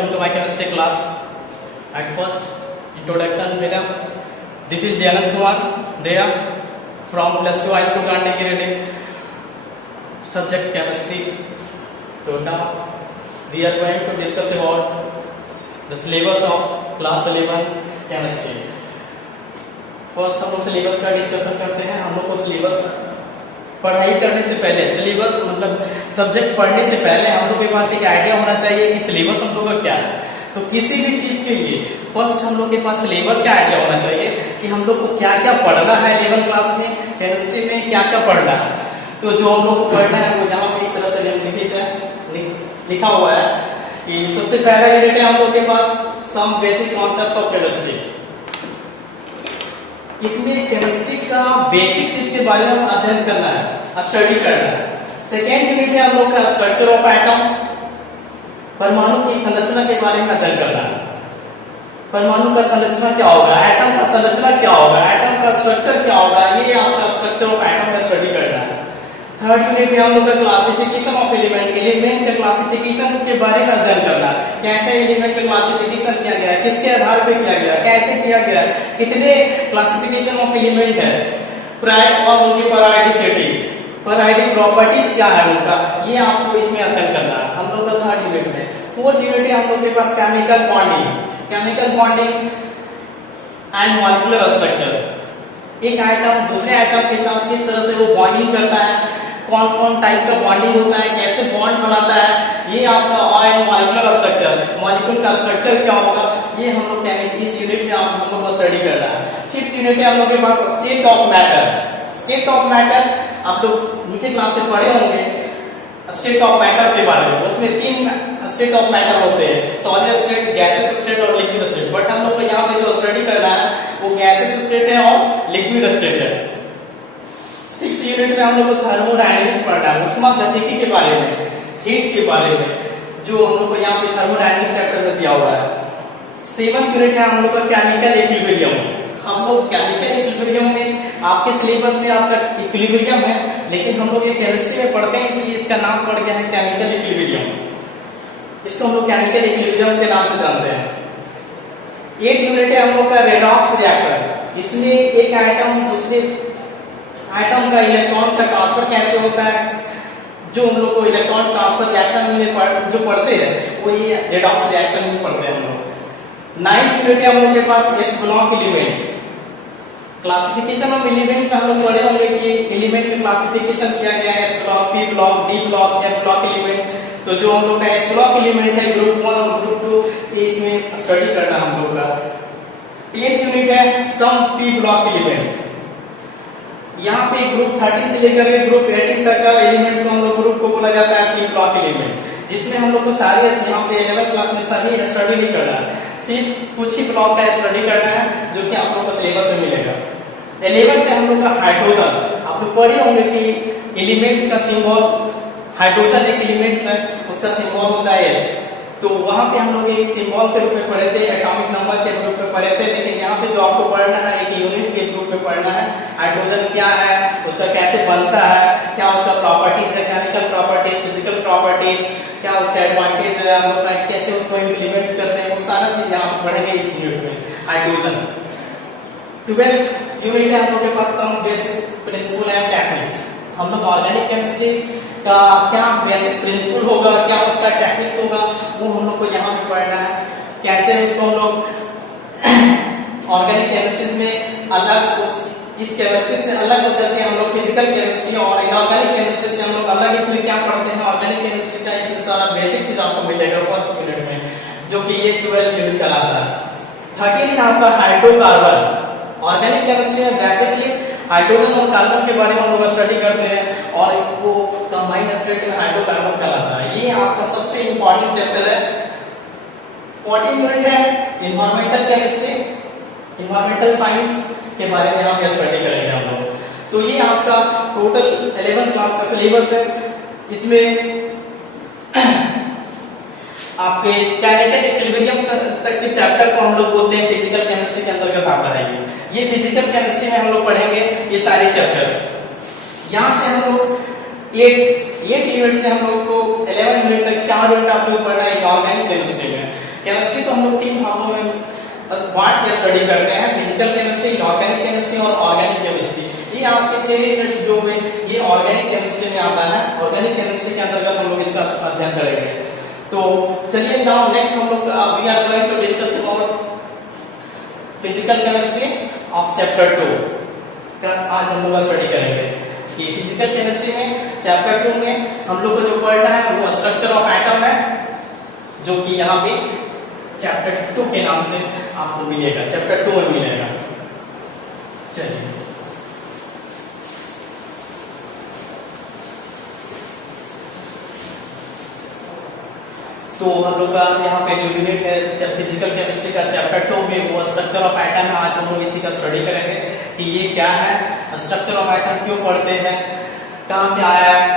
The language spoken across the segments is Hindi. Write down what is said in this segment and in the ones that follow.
welcome to my chemistry class. At first, introduction मेरा. This is Dyanand Kumar Deya from plus 2 high school Gandhi reading subject chemistry. So now we are going to discuss about the syllabus of class 11 chemistry. First हम लोग सिलेबस का डिस्कशन करते हैं. हम लोग को सिलेबस पढ़ाई करने से पहले, सिलेबस मतलब सब्जेक्ट पढ़ने से पहले हम लोग के पास एक आइडिया होना चाहिए कि सिलेबस हम लोग का क्या है. तो किसी भी चीज के लिए फर्स्ट हम लोग के पास सिलेबस का आइडिया होना चाहिए कि हम लोग को क्या क्या पढ़ना है 11 क्लास में केमिस्ट्री में, क्या क्या पढ़ना है. तो जो हम लोग को पढ़ना है वो यहाँ पे इस तरह से लिखा हुआ है कि सबसे पहला यूनिट है हम लोग के पास some basic concept of chemistry. इसमें केमिस्ट्री का बेसिक चीज के बारे में अध्ययन करना है, स्टडी करना है. सेकेंड यूनिट है हम लोग का स्ट्रक्चर ऑफ एटम, परमाणु की संरचना के बारे में अध्ययन करना है. परमाणु का संरचना क्या होगा, एटम का संरचना क्या होगा, एटम का स्ट्रक्चर क्या होगा, ये आपका स्ट्रक्चर ऑफ एटम का स्टडी करना है. थर्ड यूनिट है हम लोग का क्लासिफिकेशन ऑफ एलिमेंट, एलिमेंट का क्लासिफिकेशन के बारे में अध्ययन करना है. कैसे एलिमेंट का क्लासिफिकेशन किया गया है, किसके आधार पर किया गया है, कैसे किया गया है, कितने क्लासिफिकेशन ऑफ एलिमेंट है, प्राय और उनकी पेरियोडिसिटी, पेरियोडिक प्रॉपर्टीज क्या है उनका, ये आपको इसमें अध्ययन करना है हम लोग का थर्ड यूनिट में. फोर्थ यूनिट है हम लोग के पास chemical bonding and molecular structure. एक आइटम दूसरे आइटम के साथ किस तरह से वो बॉन्डिंग करता है, कौन कौन टाइप का बॉन्डिंग होता है, कैसे बॉन्ड बनाता है, ये आपका और मॉलिक्यूलर स्ट्रक्चर, मॉलिक्यूल का स्ट्रक्चर क्या होगा, ये हम लोग इस यूनिट में हम लोग को स्टडी करना है. फिफ्थ यूनिट है हम लोग के पास state of matter. State of matter आप लोग नीचे क्लास से पढ़े होंगे स्टेट ऑफ मैटर के बारे में. उसमें 3 स्टेट ऑफ मैटर होते हैं, सॉलिड स्टेट, गैसेस स्टेट और लिक्विड स्टेट. बट हम लोग को यहाँ पे जो स्टडी करना है वो गैसेस स्टेट है और लिक्विड स्टेट है. 6th यूनिट में हम लोग को थर्मोडायनेमिक्स पढ़ना है, ऊष्मागतिकी के बारे में, हीट के बारे में, जो हम लोग को यहाँ पे थर्मोडायनेमिक्स चैप्टर में दिया हुआ है. 7th यूनिट है हम लोग का केमिकल इक्विलिब्रियम. हम लोग केमिकल इक्विलिब्रियम में आपके सिलेबस में आपका इक्विलिब्रियम है, लेकिन हम लोग ये केमिस्ट्री में पढ़ते हैं इसलिए इसका नाम पड़ गया है केमिकल इक्विलिब्रियम. इसको हम लोग केमिकल इक्विलिब्रियम के नाम से जानते हैं. 8th यूनिट है हम लोग का रेडॉक्स रिएक्शन. इसमें एक आइटम दूसरे आइटम का इलेक्ट्रॉन का ट्रांसफर कैसे होता है, जो हम लोग को इलेक्ट्रॉन ट्रांसफर रिएक्शन में जो पढ़ते हैं वो ये रेडॉक्स रिएक्शन में पढ़ते हैं हम लोग. 9th यूनिट है हम लोग के पास S block element. Classification of element का हम लोग पढ़े होंगे कि एलिमेंट का क्लासिफिकेशन किया गया है S block, P block, D block, F block element. तो जो हम लोग का एस ब्लॉक एलिमेंट है ग्रुप 1 और ग्रुप 2 इसमें स्टडी करना हम लोग का. 8th यूनिट है सम पी ब्लॉक एलिमेंट. यहाँ पे ग्रुप 13 से लेकर के ग्रुप 18 तक का एलिमेंट को हम लोग ग्रुप को बोला जाता है पी ब्लॉक एलिमेंट, जिसमें हम लोग को सारे यहाँ पे 11th क्लास में सभी स्टडी नहीं करना है, सिर्फ कुछ ही ब्लॉक का स्टडी करना है जो कि आप लोग को सिलेबस में मिलेगा. 11th का हम लोग का हाइड्रोजन. आप लोग पढ़े होंगे कि एलिमेंट्स का सिंबल, हाइड्रोजन एक एलिमेंट्स है, उसका सिंबल होता है H. तो वहां पे हम लोग एक सिंबल के रूप में पढ़े थे, एटॉमिक नंबर के रूप में पढ़े थे. लेकिन यहाँ पे जो आपको पढ़ना है एक यूनिट के रूप में पढ़ना है. हाइड्रोजन क्या है, उसका कैसे बनता है, क्या उसका प्रॉपर्टीज है, केमिकल प्रॉपर्टीज, फिजिकल प्रॉपर्टीज, क्या उसका एडवांटेज है, हम लोग कैसे उसको इम्प्लीमेंट करते हैं, वो सारा चीज यहाँ पे पढ़ेंगे इस यूनिट में. हाइड्रोजन. 12th यूनिट है हम लोग के पास some basic principle and techniques. हम लोग ऑर्गेनिक केमिस्ट्री का क्या बेसिक प्रिंसिपल होगा, क्या उसका टेक्निक होगा, वो हम लोग को यहाँ पे पढ़ना है. कैसे उसको हम लोग ऑर्गेनिक केमिस्ट्री में अलग इस केमिस्ट्री से अलग होकर के हम लोग फिजिकल केमिस्ट्री और इनऑर्गेनिक केमिस्ट्री से हम लोग अलग इसमें क्या पढ़ते हैं, ऑर्गेनिक केमिस्ट्री का इसमें सारा बेसिक चीज आपको मिलेगा फर्स्ट यूनिट में, जो कि ये 12 यूनिट कहलाता है. 13 है आपका हाइड्रोकार्बन. ऑर्गेनिक केमिस्ट्री में बेसिकली हाइड्रोजन और कार्बन के बारे में हम लोग स्टडी करते हैं और वो कंबाइंड स्टेट में हाइड्रोकार्बन कहलाता है. ये आपका सबसे इंपॉर्टेंट चैप्टर है. 14 यूनिट है एनवायरमेंटल केमिस्ट्री, एनवायरमेंटल साइंस के बारे में हम स्टडी करेंगे हम लोग. तो ये आपका टोटल 11 क्लास का सिलेबस है. इसमें आपके केमिकल इक्विलिब्रियम तक के चैप्टर को हम लोग बोलते हैं फिजिकल केमिस्ट्री के अंतर्गत आता है. ये फिजिकल केमिस्ट्री में हम लोग पढ़ेंगे ये सारे चैप्टर्स. यहाँ से हम लोग 8 यूनिट से हम लोग को 11 यूनिट तक 4 यूनिट आप लोग पढ़ना है ऑर्गेनिक केमिस्ट्री में. केमिस्ट्री को हम लोग 3 भागों में बांट के स्टडी करते हैं, फिजिकल केमिस्ट्री, इनऑर्गेनिक केमिस्ट्री और ऑर्गेनिक केमिस्ट्री। ये आपके थ्योरी यूनिट्स जो है ये ऑर्गेनिक केमिस्ट्री में आता है। ऑर्गेनिक केमिस्ट्री के अंतर्गत हम लोग इसका अध्ययन करेंगे। तो चलिए नाउ नेक्स्ट हम लोग we are going to discuss about physical chemistry of chapter 2 का आज हम लोग स्टडी करेंगे कि फिजिकल केमिस्ट्री में चैप्टर 2 में हम लोग को जो पढ़ना है वो स्ट्रक्चर ऑफ एटम है, जो कि यहाँ पे चैप्टर 2 के नाम से आपको मिलेगा, चैप्टर 2 में मिलेगा। चलिए तो हम लोग का यहाँ पे जो यूनिट है फिजिकल केमिस्ट्री का चैप्टर 2 में वो स्ट्रक्चर ऑफ एटम है। आज हम लोग इसी का स्टडी करेंगे कि ये क्या है, स्ट्रक्चर ऑफ एटम क्यों पढ़ते हैं, कहाँ से आया है,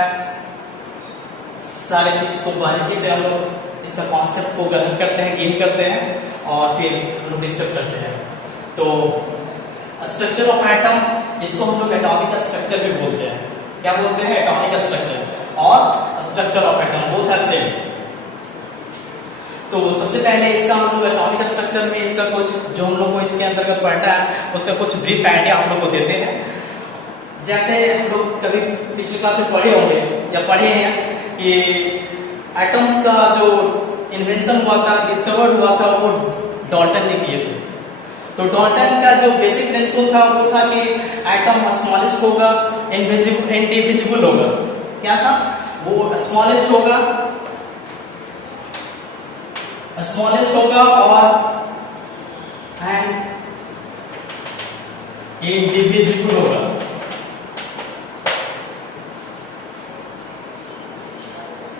सारे चीज को बारीकी से हम लोग इसका कॉन्सेप्ट को ग्रहण करते हैं, गेन करते हैं और फिर हम लोग डिस्कस करते हैं। तो स्ट्रक्चर ऑफ एटम इसको हम लोग एटॉमिक स्ट्रक्चर भी बोलते हैं। क्या बोलते हैं? एटॉमिक स्ट्रक्चर और structure of atom both are same. तो सबसे पहले इसका हम लोग एटॉमिक स्ट्रक्चर में इसका कुछ जो हम लोग को इसके अंतर्गत पढ़ना है उसका कुछ ब्रीफ आइडिया हम लोग को देते हैं। जैसे हम लोग कभी पिछली क्लास में पढ़े होंगे या पढ़े हैं कि एटम्स का जो इन्वेंशन हुआ था, डिस्कवर्ड हुआ था, वो डॉल्टन ने किए थे। तो डॉल्टन का जो बेसिक प्रिंसिपल था वो था कि एटम स्मॉलेस्ट होगा, इंडिविजिबल होगा। क्या था? वो स्मॉलेस्ट होगा, स्मॉलेस्ट होगा और इंडिविजिबल होगा।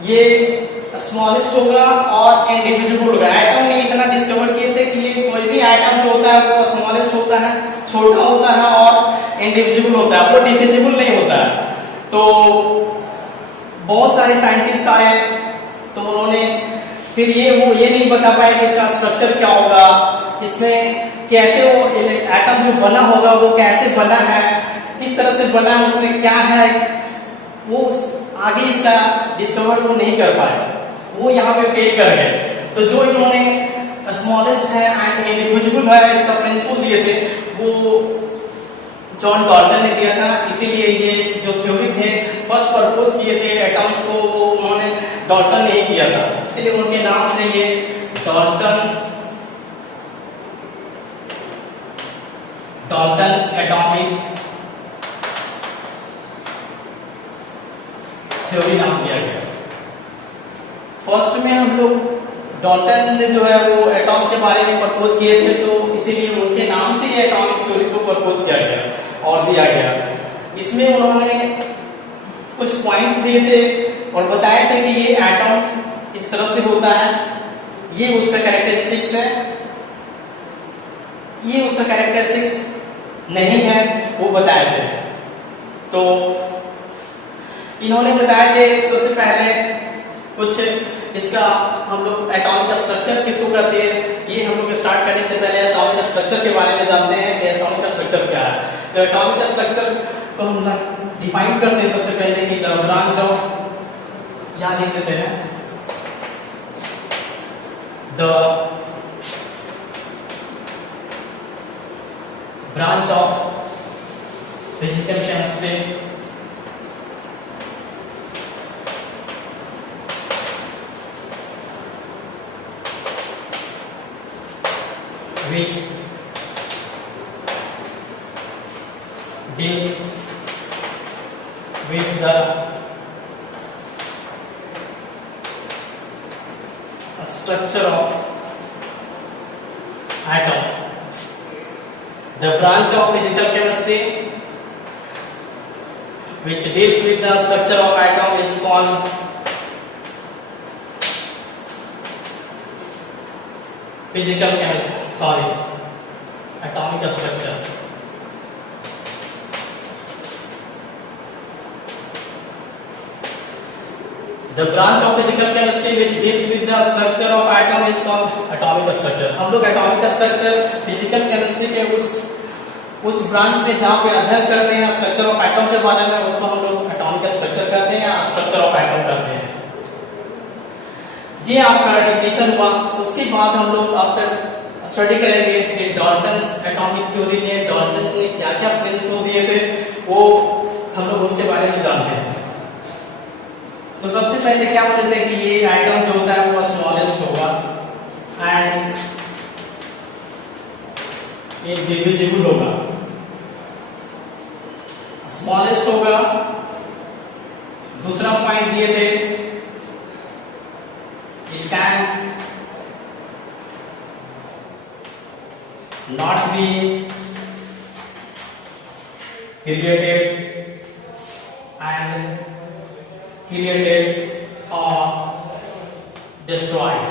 ये स्मॉलेस्ट होगा और इंडिविजिबल होगा। एटम ने इतना डिस्कवर किए थे कि ये कोई भी एटम जो होता है वो स्मॉलेस्ट होता है, छोटा होता है और इंडिविजिबल होता है, वो डिविजिबल नहीं होता है। तो बहुत सारे साइंटिस्ट आए तो उन्होंने फिर वो ये नहीं बता पाए कि इसका स्ट्रक्चर क्या होगा, इसमें कैसे वो एटम जो बना होगा वो कैसे बना है, किस तरह से बना है, उसमें क्या है, वो आगे इसका डिस्कवर वो नहीं कर पाए, वो यहाँ पे फेल कर गए। तो जो इन्होंने स्मॉलेस्ट है एंड इंडिविजिबल है इसका प्रिंसिपल दिए थे वो जॉन डॉल्टन ने दिया था। इसीलिए ये जो थ्योरी थे फर्स्ट प्रपोज किए थे एटम्स को वो उन्होंने डॉल्टन ने ही किया था, इसलिए उनके नाम से ये डॉल्टन्स एटॉमिक थ्योरी नाम दिया गया। फर्स्ट में हम लोग डॉल्टन ने जो है वो एटॉम के बारे में प्रपोज किए थे, तो इसीलिए उनके नाम से ये एटॉमिक थ्योरी को प्रपोज किया गया और दिया गया। इसमें उन्होंने कुछ पॉइंट्स दिए थे और बताए थे कि ये एटम इस तरह से होता है, ये उसका कैरेक्टरिस्टिक्स है, ये उसका कैरेक्टरिस्टिक्स नहीं है, वो बताए थे। तो इन्होंने बताया थे सबसे पहले कुछ इसका हम लोग एटॉमिक स्ट्रक्चर किसको करते हैं, ये हम लोग स्टार्ट करने से पहले एटॉमिक स्ट्रक्चर के बारे में जानते हैं कि एटॉमिक स्ट्रक्चर क्या है। तो एटॉमिक स्ट्रक्चर को हम डिफाइन करते हैं सबसे पहले कि द ब्रांच ऑफ, यहाँ लिख देते हैं, the branch of physical chemistry which deals with the structure of atom. The branch of physical chemistry which deals with the structure of atom is called physical chemistry. Sorry, atomic structure. The branch of physical chemistry which deals with the structure of atom is called atomic structure. हम लोग atomic structure physical chemistry के उस ब्रांच में जहाँ पे अध्ययन करते हैं स्ट्रक्चर ऑफ एटम के बारे में, उसको हम लोग एटॉमिक स्ट्रक्चर कहते हैं या स्ट्रक्चर ऑफ एटम कहते हैं। ये आपका डिफिनेशन हुआ। उसके बाद हम लोग आफ्टर स्टडी करेंगे कि डाल्टन्स एटॉमिक थ्योरी ने, डाल्टन्स ने क्या क्या प्रिंसिपल दिए थे, वो हम लोग उसके बारे में जानते हैं। तो सबसे पहले क्या बोलते हैं कि ये आइटम जो होता है वो स्मॉलेस्ट होगा एंड ये डिविजिबल होगा, स्मॉलेस्ट होगा। दूसरा पॉइंट दिए थे it can not be created or destroyed.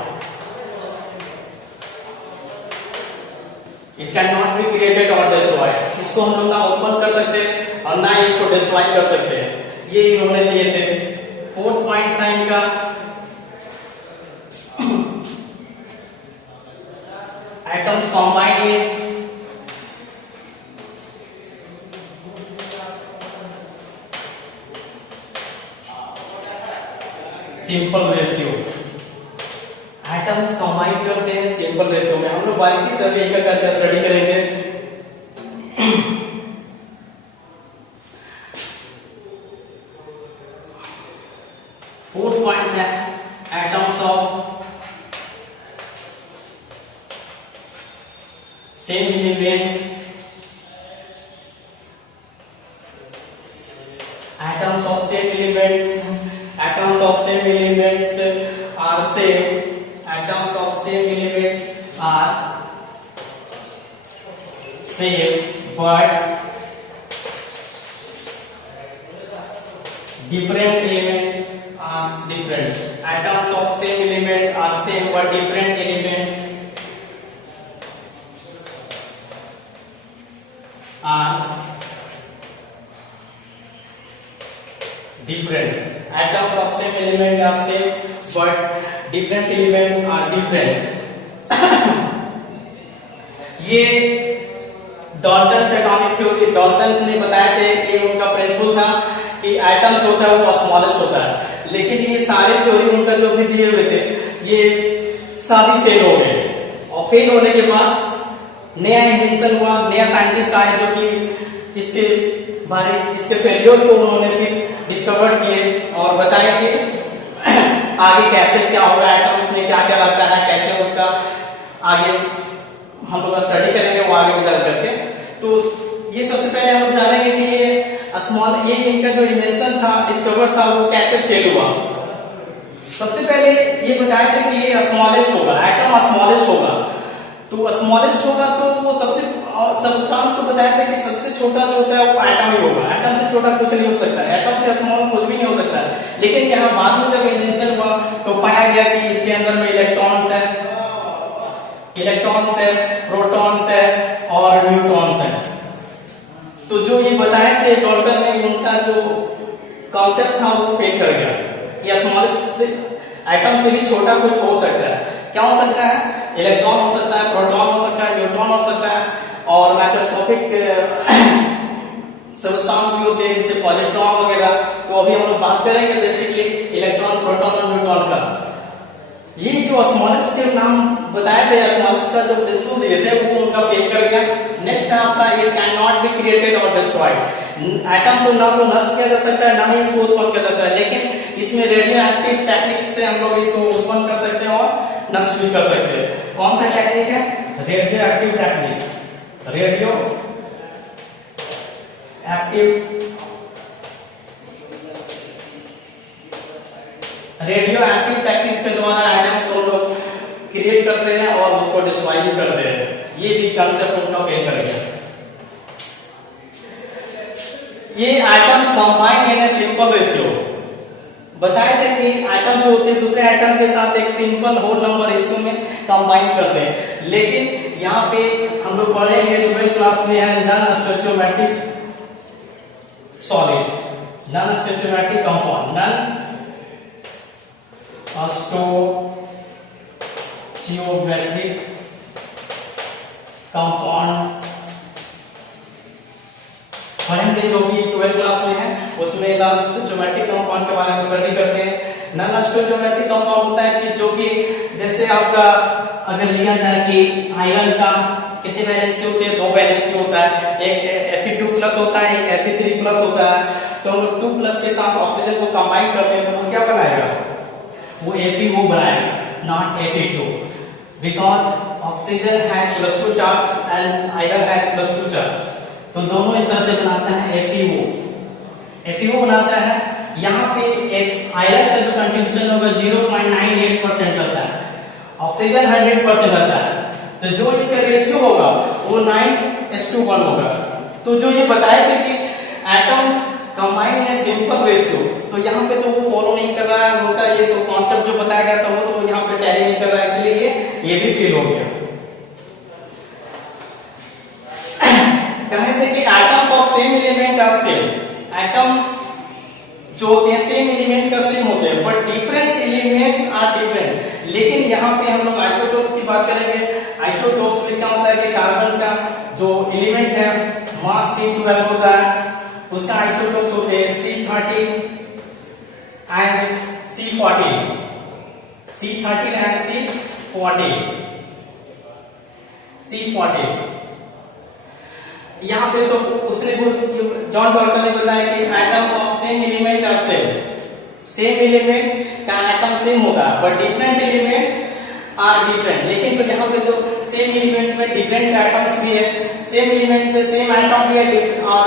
It cannot be created or destroyed. इसको हम लोग ना ओपन कर सकते हैं और ना ही इसको डिस्ट्रॉय कर सकते हैं। ये होने चाहिए थे। फोर्थ पॉइंट था इनका एटम्स कॉम्बाइंड है, सिंपल रेशियो। एटम्स कॉम्बाइन करते हैं सिंपल रेशियो में। हम लोग बारीकी से एक एक करके स्टडी करेंगे। फोर्थ पॉइंट है atoms of same element, atoms of same elements are same, atoms of same elements are same but different elements are different. Atoms of same element are same but different elements are different. Atoms of same element are same but different elements are different. ये डाल्टन्स एटॉमिक थ्योरी, डाल्टन्स ने बताया थे, ये उनका प्रिंसिपल था कि एटम जो होता है वो स्मॉलेस्ट होता है। लेकिन ये सारे थ्योरी उनका जो भी दिए हुए थे ये सभी फेल हो गए और फेल होने के बाद नया इन्वेंशन हुआ, नया साइंटिस्ट आए जो कि इसके फेलियर को उन्होंने फिर डिस्कवर किए और बताया कि आगे कैसे क्या होगा, एटम्स में क्या क्या लगता है, कैसे उसका आगे हम लोग स्टडी करेंगे वो आगे रिजल्ट करके। तो ये सबसे पहले हम लोग जानेंगे कि ये इनका जो इन्वेंशन था, डिस्कवर था, वो कैसे फेल हुआ। सबसे पहले ये बताया था कि ये स्मॉलेस्ट होगा, एटम स्मॉलेस्ट होगा। तो स्मॉलेस्ट होगा तो वो सब्सटेंस को बताया था कि सबसे छोटा जो होता है वो एटम ही होगा। एटम से छोटा कुछ नहीं हो सकता, एटम से स्मॉल कुछ भी नहीं हो सकता। लेकिन यहाँ बाद में जब इन्वेंशन हुआ तो पाया गया कि इसके अंदर में इलेक्ट्रॉन्स है, प्रोटॉन्स है और न्यूट्रॉन्स है। तो जो ये बताए थे डाल्टन ने, उनका जो कॉन्सेप्ट था वो फेल कर गया कि स्मॉलेस्ट से एटम से भी छोटा कुछ हो सकता है। क्या हो सकता है? इलेक्ट्रॉन हो सकता है, प्रोटॉन हो सकता है, न्यूट्रॉन हो सकता है और मैक्रोस्कोपिक सब्सटेंस भी होते हैं जैसे पॉजिट्रॉन वगैरह। तो अभी हम लोग बात करेंगे बेसिकली इलेक्ट्रॉन, प्रोटॉन और न्यूट्रॉन का। ये जो स्मॉलेस्ट के नाम बताए थे, स्मॉलेस्ट का जो प्रिंसिपल दिए थे वो उनका फेल कर गया। नेक्स्ट है आपका it can not be created और डिस्ट्रॉयड। एटम को ना तो नष्ट किया जा सकता है, ना ही इसको उत्पन्न किया जाता है, लेकिन इसमें रेडियो एक्टिव टेक्निक से हम लोग इसको उत्पन्न कर सकते हैं और नष्ट भी कर सकते हैं। कौन सा टेक्निक है? Radio active technique. Radio active techniques के द्वारा एटम्स को लोग क्रिएट करते हैं और उसको डिस्ट्रॉय करते हैं। ये भी कांसेप्ट उनका फेल करेगा। ये atoms combine in a simple ratio. बताए थे कि एटम जो होते हैं दूसरे एटम के साथ एक सिंपल होल नंबर रेशियो में कंबाइन करते हैं। लेकिन यहाँ पे हम लोग पढ़ेंगे 12th क्लास में है non stoichiometric solid, non stoichiometric compound, non stoichiometric compound पढ़ेंगे जो कि 12th क्लास में है। उसमें नॉन स्टोइचोमेट्रिक कंपाउंड के बारे में स्टडी करते हैं। नॉन स्टोइकोमेट्रिक कंपाउंड होता है कि जो कि जैसे आपका अगर लिया जाए कि आयरन का कितने वैलेंसी होते हैं, 2 वैलेंसी होता है, एक Fe2+ होता है, एक Fe3+ होता है। तो 2+ के साथ ऑक्सीजन को कंबाइन करते हैं तो वो क्या बनाएगा, वो Fe बनाएगा, not Fe2, because oxygen has +2 charge and iron has +2 charge. तो दोनों इस तरह से बनाता है FeO बनाता है। यहाँ पे आयरन का जो कंट्रीब्यूशन होगा 0.98% रहता है, ऑक्सीजन 100% रहता है, तो जो इसका रेशियो होगा वो 9:1 होगा। तो जो ये बताए थे कि atoms combined in simple ratio, तो यहाँ पे तो वो फॉलो नहीं कर रहा है, उनका ये तो कॉन्सेप्ट जो बताया गया था वो तो यहाँ पे टैली नहीं कर रहा है, इसलिए ये भी फेल हो गया। कहे थे कि atoms of same element are same, atoms जो होते हैं सेम एलिमेंट का सेम होते हैं, but different elements are different. लेकिन यहाँ पे हम लोग आइसोटोप्स की बात करेंगे। आइसोटोप्स में क्या होता है कि कार्बन का जो एलिमेंट है मास C12 होता है, उसका आइसोटोप्स होते हैं C13 and C14, C13 and C14। यहाँ पे तो उसने जॉन डॉल्टन ने बताया कि atoms of same element are same element का एटम सेम होगा but different element are different. लेकिन तो यहाँ पे तो सेम एलिमेंट में डिफरेंट एटम्स भी है, सेम एलिमेंट में सेम एटम भी है और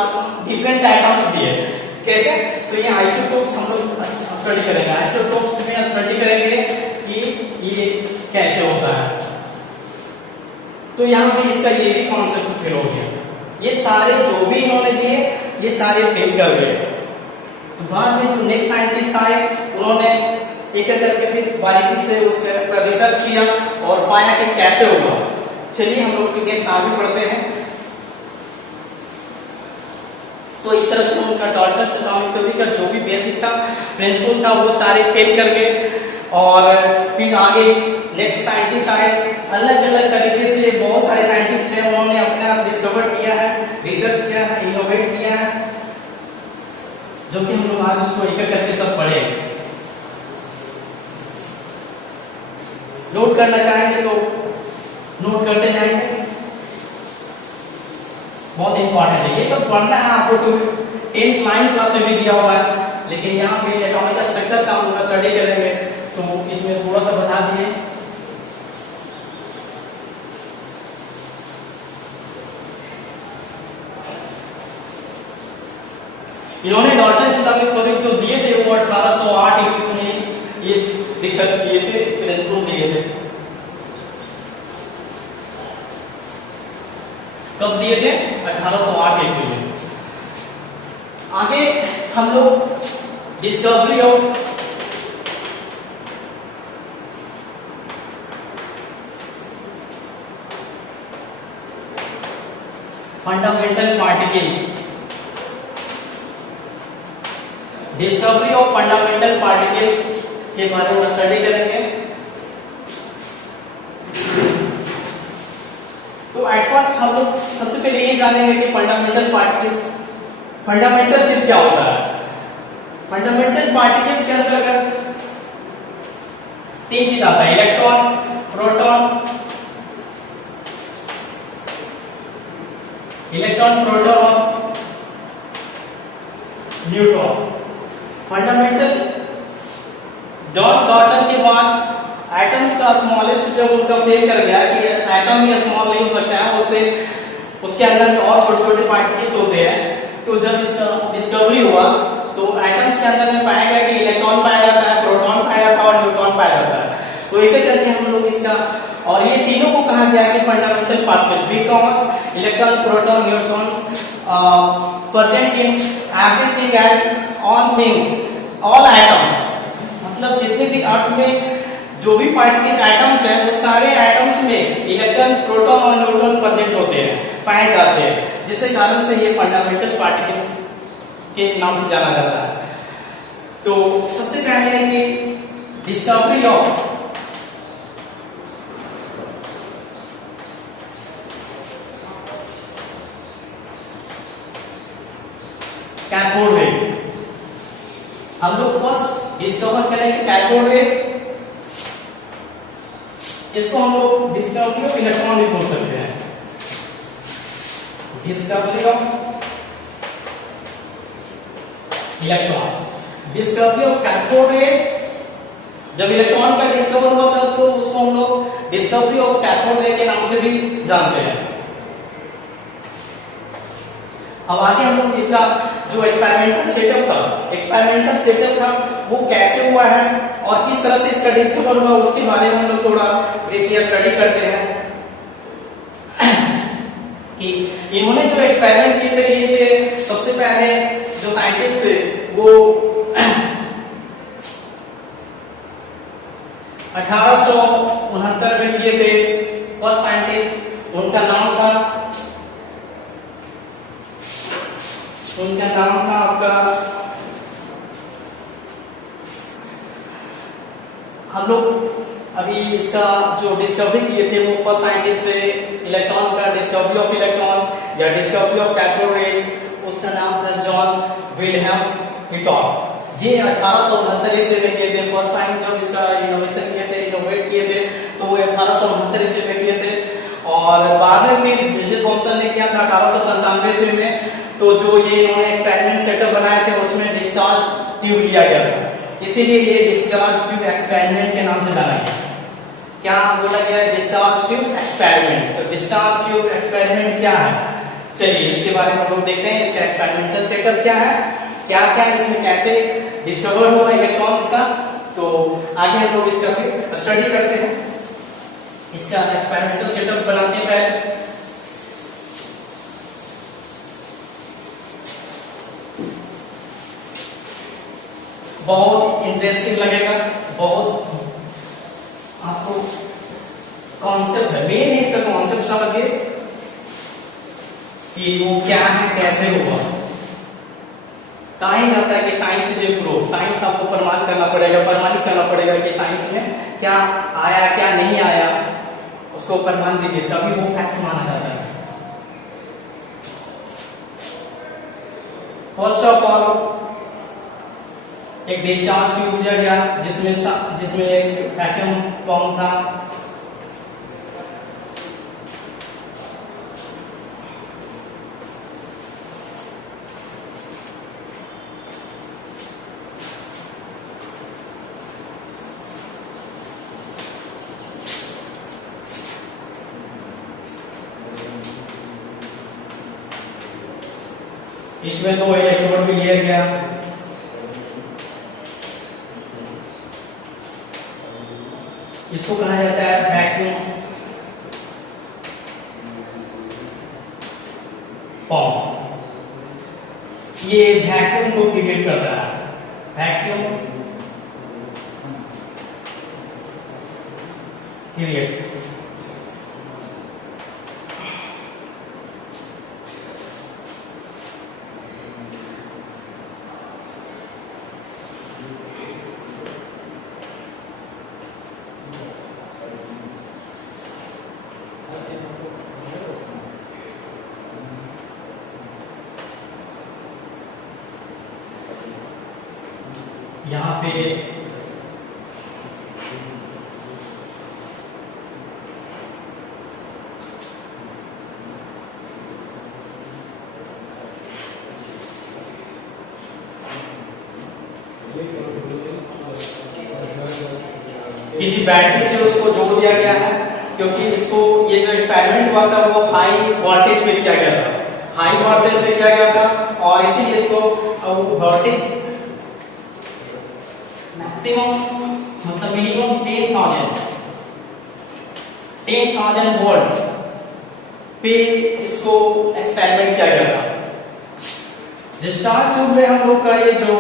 डिफरेंट एटम्स भी है। कैसे? तो ये आइसोटोप्स हम लोग स्टडी करेंगे, आइसोटोप्स में स्टडी करेंगे कि ये कैसे होता है। तो यहाँ पे इसका ये भी कॉन्सेप्ट फेल हो गया। ये सारे जो भी इन्होंने दिए ये सारे फेल कर गए। तो बाद में जो नेक्स्ट साइंटिस्ट आए उन्होंने एक एक करके फिर बारीकी से उस पर रिसर्च किया और पाया कि कैसे होगा। चलिए हम लोग नेक्स्ट आगे बढ़ते हैं। तो इस तरह से उनका डाल्टन्स एटॉमिक थ्योरी का जो भी बेसिक था, प्रिंसिपल था, वो सारे फेल कर गए। और फिर आगे नेक्स्ट साइंटिस्ट आए, अलग अलग तरीके से बहुत सारे साइंटिस्ट हैं, उन्होंने अपने आप डिस्कवर किया है, रिसर्च किया है, इनोवेट किया है, जो कि हम लोग आज उसको एक एक करके सब पढ़े। नोट करना चाहेंगे तो नोट करते जाएंगे, बहुत इंपॉर्टेंट है ये सब पढ़ना है आपको। तो 10th 9th क्लास में भी दिया हुआ है, लेकिन यहाँ पे एटॉमिक स्ट्रक्चर का हम लोग स्टडी करेंगे तो इसमें थोड़ा सा बता दिए। इन्होंने डाल्टन्स एटॉमिक थ्योरी जो दिए थे वो 1808 में ये रिसर्च किए थे, प्रिंसिपल दिए थे। कब दिए थे? 1808 ईस्वी में। आगे हम लोग discovery of fundamental particles, discovery of fundamental particles के बारे में स्टडी करेंगे। तो एट फर्स्ट हम लोग सबसे पहले ये जानेंगे कि फंडामेंटल पार्टिकल्स, फंडामेंटल चीज क्या होता है। फंडामेंटल पार्टिकल्स के अंतर्गत 3 चीज आता है, electron, proton, proton, neutron. Fundamental John Dalton के बाद एटम्स का स्मॉलेस्ट जब उनका फेल कर गया कि एटम ही स्मॉल नहीं हो सकता है, उसके अंदर में और छोटे छोटे पार्टिकल्स होते हैं। तो जब इसका डिस्कवरी हुआ तो एटम्स के अंदर में पाया गया कि इलेक्ट्रॉन पाया जाता है, प्रोटॉन पाया जाता है और न्यूट्रॉन पाया जाता है। तो एक एक करके हम लोग इसका, और ये तीनों को कहा गया कि fundamental particle, because electron, proton, neutron present in everything and all thing, all atoms. मतलब जितने भी अर्थ में जो भी पार्टिकल एटम्स हैं वो सारे एटम्स में इलेक्ट्रॉन्स, प्रोटॉन और न्यूट्रॉन प्रेजेंट होते हैं, पाए जाते हैं, जिसके कारण से ये फंडामेंटल पार्टिकल्स के नाम से जाना जाता है। तो सबसे पहले है कि डिस्कवरी ऑफ कैथोड रे। हम लोग फर्स्ट डिस्कवर करेंगे कैथोड रेज, इसको हम लोग डिस्कवरी ऑफ इलेक्ट्रॉन भी बोल सकते हैं। Discovery of electron, discovery of cathode raise, जब इलेक्ट्रॉन का डिस्कवर हुआ था तो उसको हम लोग डिस्कवरी ऑफ कैथोड रे के नाम से भी जानते हैं। अब आगे हम लोग इसका जो एक्सपेरिमेंटल सेटअप था वो कैसे हुआ है और किस तरह से इसका डिस्कवर हुआ उसके बारे में हम लोग थोड़ा ब्रीफली स्टडी करते हैं कि इन्होंने जो एक्सपेरिमेंट किए थे सबसे पहले जो साइंटिस्ट थे वो 1869 में किए थे। फर्स्ट साइंटिस्ट उनका नाम था आपका, हम लोग अभी इसका जो डिस्कवरी किए थे वो फर्स्ट साइंटिस्ट थे इलेक्ट्रॉन का, डिस्कवरी ऑफ इलेक्ट्रॉन या डिस्कवरी ऑफ कैथोड रेज, उसका नाम था जॉन विल्हेम हिटॉफ। ये 1869 ईस्वी में किए थे। फर्स्ट टाइम जब इसका इनोवेशन किए थे, इनोवेट किए थे तो वो 1869 ईस्वी में किए थे और बाद में फिर जे थॉमसन ने किया था 1897 ईस्वी में। तो जो ये इन्होंने एक्सपेरिमेंट सेटअप बनाए थे उसमें डिस्चार्ज ट्यूब लिया गया था, इसीलिए ये डिस्चार्ज ट्यूब एक्सपेरिमेंट के नाम से जाना गया। क्या बोला गया है? Discharge tube experiment. तो डिस्चार्ज ट्यूब एक्सपेरिमेंट क्या है, चलिए इसके बारे में हम लोग देखते हैं। इसका एक्सपेरिमेंटल सेटअप क्या है, क्या क्या इसमें कैसे डिस्कवर हुआ इलेक्ट्रॉन्स का, तो आगे हम लोग इसका फिर स्टडी करते हैं। इसका एक्सपेरिमेंटल सेटअप बनाते हैं पहले। बहुत इंटरेस्टिंग लगेगा, बहुत आपको कॉन्सेप्ट है, मेन है इसका कॉन्सेप्ट समझिए कि वो क्या है, कैसे हुआ। कहा जाता है कि science is a proof, science आपको प्रमाणित करना पड़ेगा कि साइंस में क्या आया क्या नहीं आया, उसको प्रमाण दीजिए तभी वो फैक्ट माना जाता है। फर्स्ट ऑफ ऑल एक डिस्चार्ज ट्यूब दिया गया जिसमें एक वैक्यूम पंप था। इसमें 2 इलेक्ट्रोड भी लिया गया। इसको कहा जाता है वैक्यूम पंप। ये वैक्यूम को क्रिएट करता है, वैक्यूम क्रिएट। यहाँ पे किसी बैटरी से उसको जोड़ दिया गया है, क्योंकि इसको ये जो एक्सपेरिमेंट हुआ था वो हाई वोल्टेज पे किया गया था, हाई वोल्टेज पे किया गया था और इसीलिए इसको वोल्टेज मैक्सिमम मतलब मिनिमम 10,000 वोल्ट पे इसको एक्सपेरिमेंट किया गया था। डिस्चार्ज ट्यूब में हम लोग का ये जो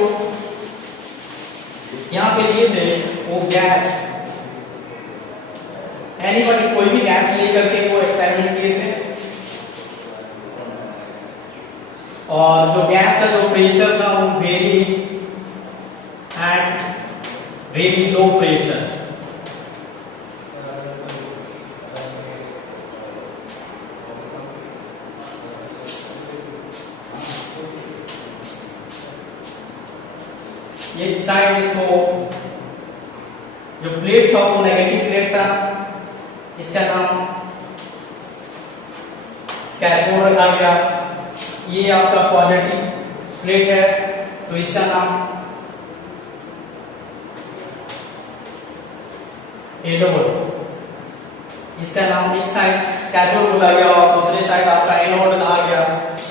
यहाँ पे लिए थे वो गैस, एनीबॉडी कोई भी गैस लेकर के वो एक्सपेरिमेंट किए थे और जो गैस का जो प्रेशर था वो वेरी लो प्रेशर। ये साइड इसको जो प्लेट था वो नेगेटिव प्लेट था, इसका नाम कैथोड रखा गया। ये आपका पॉजिटिव प्लेट है तो इसका नाम एनोड, इसका नाम एक साइड कैथोड बोला गया और दूसरे साइड आपका एनोड आ गया,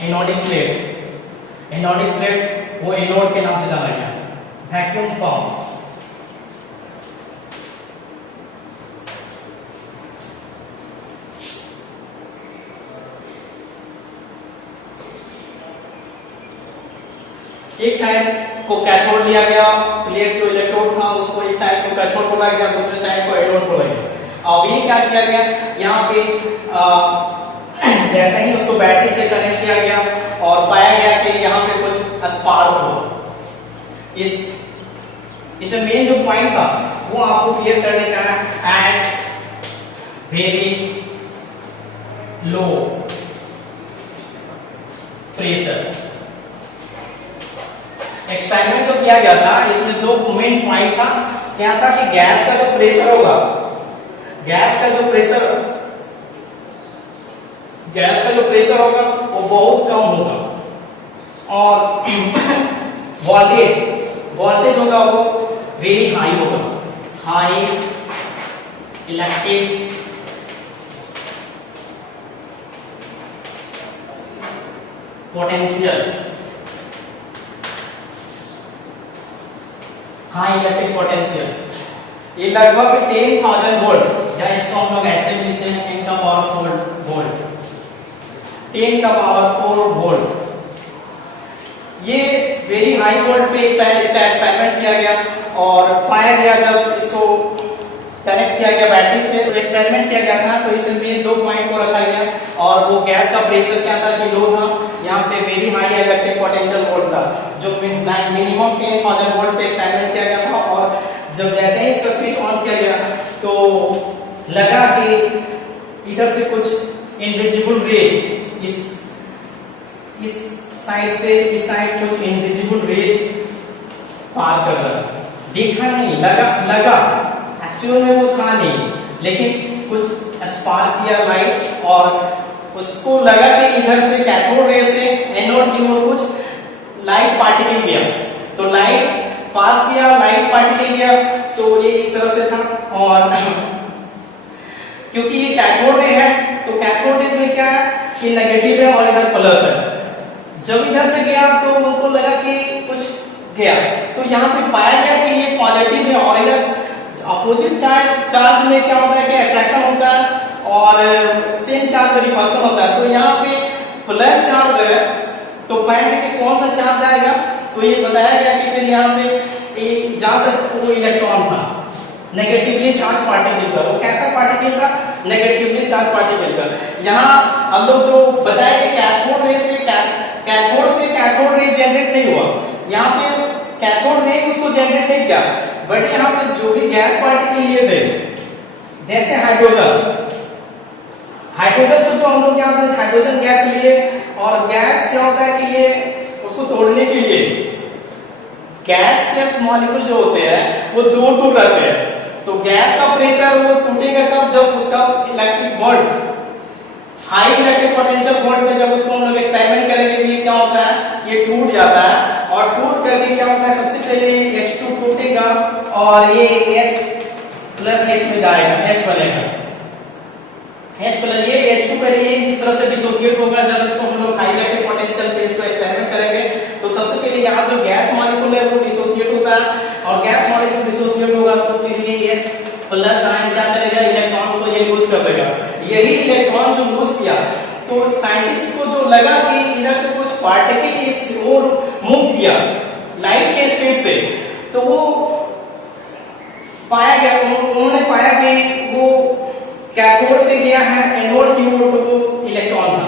एनोडिक प्लेट। एनोडिक प्लेट वो एनोड के नाम से जाना गया, वैक्यूम फॉर्म। एक साइड को कैथोड लिया गया, प्लेट जो इलेक्ट्रोड था उसको एक साइड को कैथोड बोला गया, दूसरे साइड को एनोड बोला गया। अब ये क्या किया गया, यहाँ पे जैसे ही उसको बैटरी से कनेक्ट किया गया और पाया गया कि यहाँ पे कुछ स्पार्क हो। इस मेन जो पॉइंट था वो आपको क्लियर करने का है। At very low pressure experiment जो किया गया था, इसमें दो मेन पॉइंट था। क्या था कि गैस का जो प्रेशर होगा, गैस का जो प्रेशर होगा वो बहुत कम होगा और वोल्टेज होगा वो वेरी हाई होगा, high electric potential, high electric potential. ये लगभग 10,000 वोल्ट, या इसको हम लोग ऐसे लिखते हैं 10 का पावर 4 वोल्ट, 10 का पावर 4 वोल्ट। ये वेरी हाई वोल्ट पे इसका एक्सपेरिमेंट किया गया और पाया गया जब इसको कनेक्ट किया गया बैटरी से, तो एक्सपेरिमेंट किया गया था तो इसमें दो पॉइंट को रखा गया और वो गैस का प्रेशर क्या था कि लो था, यहाँ पे very high electric potential volt था जो मिनिमम 10,000 वोल्ट पे एक्सपेरिमेंट किया गया था। और जब जैसे ही इसका स्विच ऑन किया गया तो लगा कि इधर से कुछ इनविजिबल रेज इस साइड से इस साइड कुछ इनविजिबल रेज पार कर रहा, देखा नहीं, लगा एक्चुअल में वो था नहीं, लेकिन कुछ स्पार्क किया लाइट और उसको लगा कि इधर से कैथोड रे से एनोड की ओर कुछ लाइट पार्टिकल गया, तो लाइट पास किया, लाइट पार्टिकल गया, तो ये इस तरह से था। और क्योंकि ये कैथोड रे है तो कैथोड रे में क्या है कि नेगेटिव है और इधर प्लस है। जब इधर से गया तो उनको लगा कि कुछ गया, तो यहाँ पे पाया गया कि ये पॉजिटिव है और इधर अपोजिट चार्ज में क्या होता है कि अट्रैक्शन होता है और सेम चार्ज में रिपल्शन होता है। तो यहाँ पे प्लस चार्ज है तो पाएंगे कि कौन सा चार्ज आएगा, तो ये बताया गया कि फिर यहाँ पे जहां से वो इलेक्ट्रॉन था नेगेटिवली चार्ज पार्टिकल था। वो कैसा पार्टिकल था? नेगेटिवली चार्ज पार्टिकल था। यहाँ हम लोग जो बताया कि कैथोड रे से कैथोड रे जनरेट नहीं हुआ, यहाँ पे कैथोड रे उसको जनरेट नहीं किया, बट यहाँ पे जो भी गैस पार्टिकल लिए थे जैसे हाइड्रोजन तो जो हम लोग यहाँ पे हाइड्रोजन गैस लिए, और गैस क्या होता है कि ये उसको तोड़ने के लिए गैस मॉलिक्यूल जो होते हैं वो दूर रहते हैं, तो गैस का प्रेशर वो टूटेगा कब? जब उसका electric volt high electric potential volt में जब उसको हम लोग एक्सपेरिमेंट करेंगे तो ये क्या होता है, ये टूट जाता है और टूट करके क्या होता है, सबसे पहले H2 टूटेगा और ये H प्लस H में जाएगा, H बनेगा, H प्लस ये H2 पहले ये इस तरह से डिसोसिएट होगा। जब इसको हम लोग हाई इलेक्ट्रिक पोटेंशियल पे इसको एक्सपेरिमेंट करेंगे तो सबसे पहले यहाँ जो गैस मॉलिक्यूल है वो डिसोसिएट होता है और गैस मॉलिक्यूल डिसोसिएट होगा तो फिर ये H प्लस आयन क्या करेगा, इलेक्ट्रॉन को ये लूज कर देगा। यही इलेक्ट्रॉन जो लूज किया तो साइंटिस्ट को जो लगा कि इधर से कुछ पार्टिकल इस ओर मूव किया लाइट के स्पीड से, तो वो पाया गया, उन्होंने पाया कि वो कैथोड से गया है एनोड की ओर, तो वो इलेक्ट्रॉन था।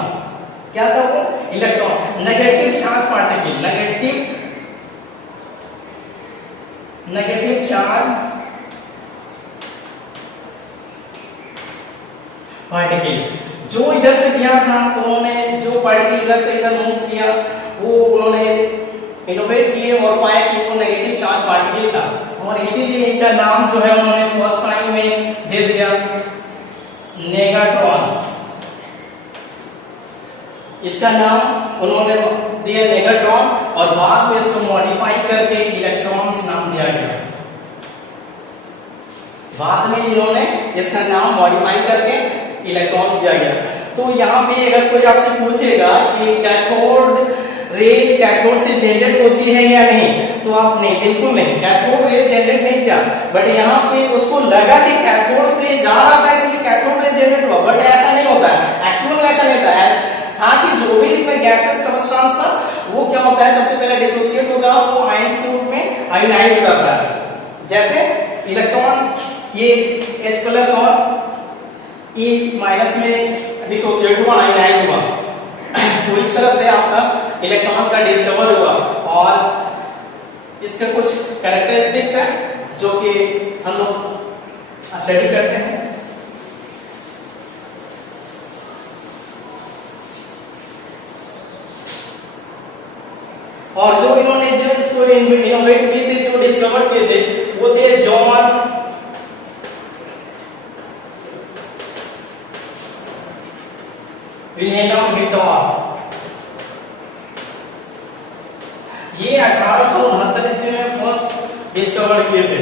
क्या था वो? Electron, negative charge particle, negative charge particle जो इधर से गया था, तो उन्होंने जो पार्टिकल इधर से इधर मूव किया वो उन्होंने इनोवेट किए और पाए कि वो नेगेटिव चार्ज पार्टिकल था, और इसीलिए इनका नाम जो है उन्होंने फर्स्ट टाइम में दे दिया नेगाट्रॉन। इसका नाम उन्होंने दिया नेगाट्रॉन, और बाद में इसको मॉडिफाई करके इलेक्ट्रॉन्स नाम दिया गया। बाद में इन्होंने इसका नाम मॉडिफाई करके इलेक्ट्रॉन्स दिया गया। तो यहाँ पे अगर कोई आपसे पूछेगा कि कैथोड रेज कैथोड से जनरेट होती है या नहीं, तो आप नहीं, बिल्कुल नहीं, कैथोड रेज जनरेट नहीं किया, बट यहाँ पे उसको लगा कि कैथोड से जा रहा था इसलिए कैथोड रेज जनरेट हुआ, बट ऐसा नहीं होता है, एक्चुअल में ऐसा नहीं होता है। था कि जो भी इसमें गैसेस सबस्टेंस था वो क्या होता है, सबसे पहले डिसोसिएट होगा, वो आयंस के रूप में आयोनाइज करता है। जैसे इलेक्ट्रॉन ये H+ और E- में डिसोसिएट हुआ, आयोनाइज हुआ, तो इस तरह से आपका इलेक्ट्रॉन का डिस्कवर हुआ। और इसके कुछ कैरेक्टरिस्टिक्स है जो कि हम लोग स्टडी करते हैं। और जो इन्होंने जो इसको इनोवेट किए थे, जो डिस्कवर किए थे, वो थे जॉन विल्हेल्म हिटॉफ। ये 1869 ईस्वी में फर्स्ट डिस्कवर किए थे।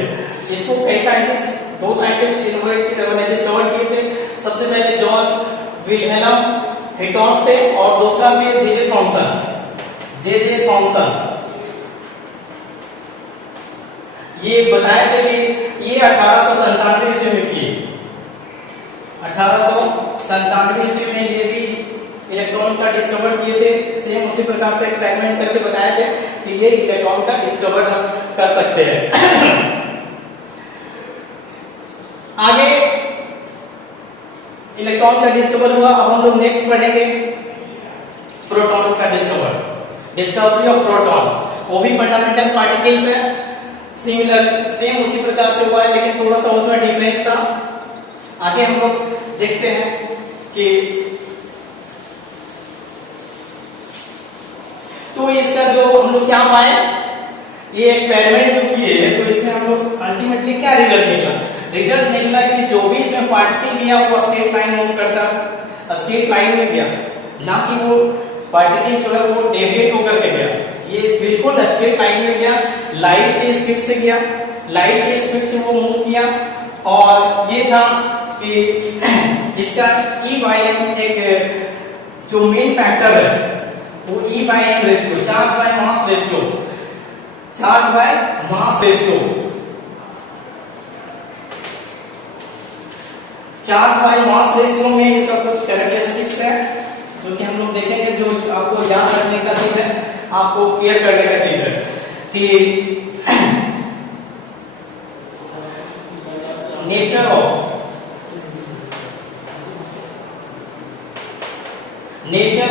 इसको कई साइंटिस्ट, दो साइंटिस्ट इनोवेट किए, डिस्कवर किए थे। सबसे पहले जॉन विल्हेल्म हिटॉफ थे, और दूसरा थे जे थॉमसन। ये बताए थे कि ये 1897 ईस्वी में किए। 1897 ईस्वी में ये भी इलेक्ट्रॉन का डिस्कवर किए थे। सेम उसी प्रकार से एक्सपेरिमेंट करके बताए थे कि ये इलेक्ट्रॉन का डिस्कवर हम कर सकते हैं। आगे इलेक्ट्रॉन का डिस्कवर हुआ। अब हम लोग नेक्स्ट पढ़ेंगे प्रोटॉन का डिस्कवरी ऑफ प्रोटॉन। वो भी फंडामेंटल पार्टिकल्स है, सिमिलर सेम उसी प्रकार से हुआ है, लेकिन थोड़ा सा उसमें डिफरेंस था। आगे हम लोग देखते हैं कि तो इसका जो हम लोग क्या पाए, ये एक्सपेरिमेंट जो किए हैं, तो इसमें हम लोग अल्टीमेटली क्या रिजल्ट निकला कि जो भी इसमें पार्टिकल गया वो स्ट्रेट लाइन मूव करता, स्ट्रेट लाइन में गया, ना कि वो पार्टिकल जो है वो डेविएट होकर के गया। ये बिल्कुल स्ट्रेट लाइन में गया, लाइट के स्पीड से गया, लाइट के स्पीड से वो मूव किया। और ये था कि इसका E/m एक जो मेन फैक्टर है वो E/m ratio, charge by mass ratio, charge by mass ratio, charge by mass ratio में इसका कुछ कैरेक्टरिस्टिक्स है जो कि हम लोग देखेंगे, जो आपको याद रखने का चीज है, आपको केयर करने का चीज है कि nature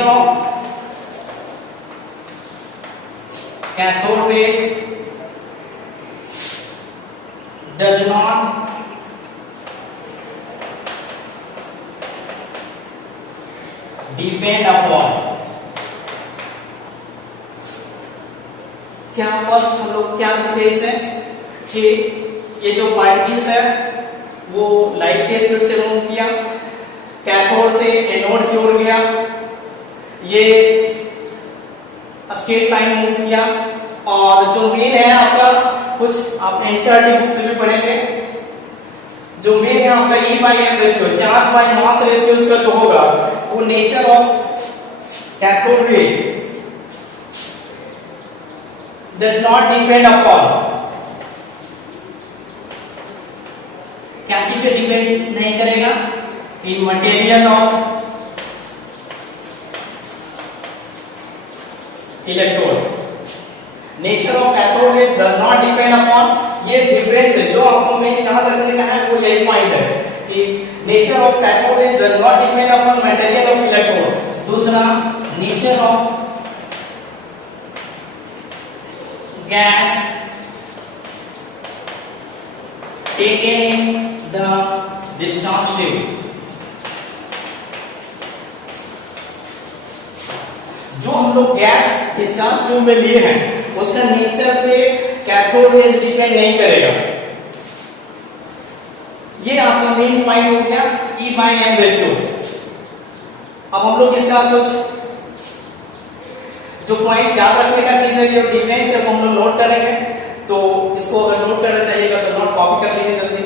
of cathode rays does not depend upon, क्या फर्स्ट हम लोग क्या सीखे इसे कि ये जो पार्टिकल्स है वो लाइट के स्पीड से मूव किया, कैथोड से एनोड की ओर गया, ये स्ट्रेट लाइन मूव किया। और जो मेन है आपका, कुछ आप एनसीईआरटी बुक से भी पढ़ेंगे, जो मेन है आपका E/m ratio, charge by mass ratio इसका जो होगा वो nature of cathode rays does not depend upon, क्या चीज पे डिपेंड नहीं करेगा, कि material of electrode. Nature of cathode rays does not depend upon, ये डिफरेंस है जो आपको में याद रखने का है, वो यही पॉइंट है कि nature of cathode rays does not depend upon material of electrode. दूसरा, nature of gas taken in the discharge tube, जो हम लोग गैस डिस्चार्ज ट्यूब में लिए हैं उसका नेचर पे कैथोड रेज डिपेंड नहीं करेगा। ये आपका मेन पॉइंट हो गया E/M रेशियो। अब हम लोग इसका कुछ जो पॉइंट याद रखने का चीज है, जो डिफरेंस है वो हम लोग नोट करेंगे। तो इसको अगर नोट करना चाहिएगा तो नोट कॉपी कर लीजिए जल्दी।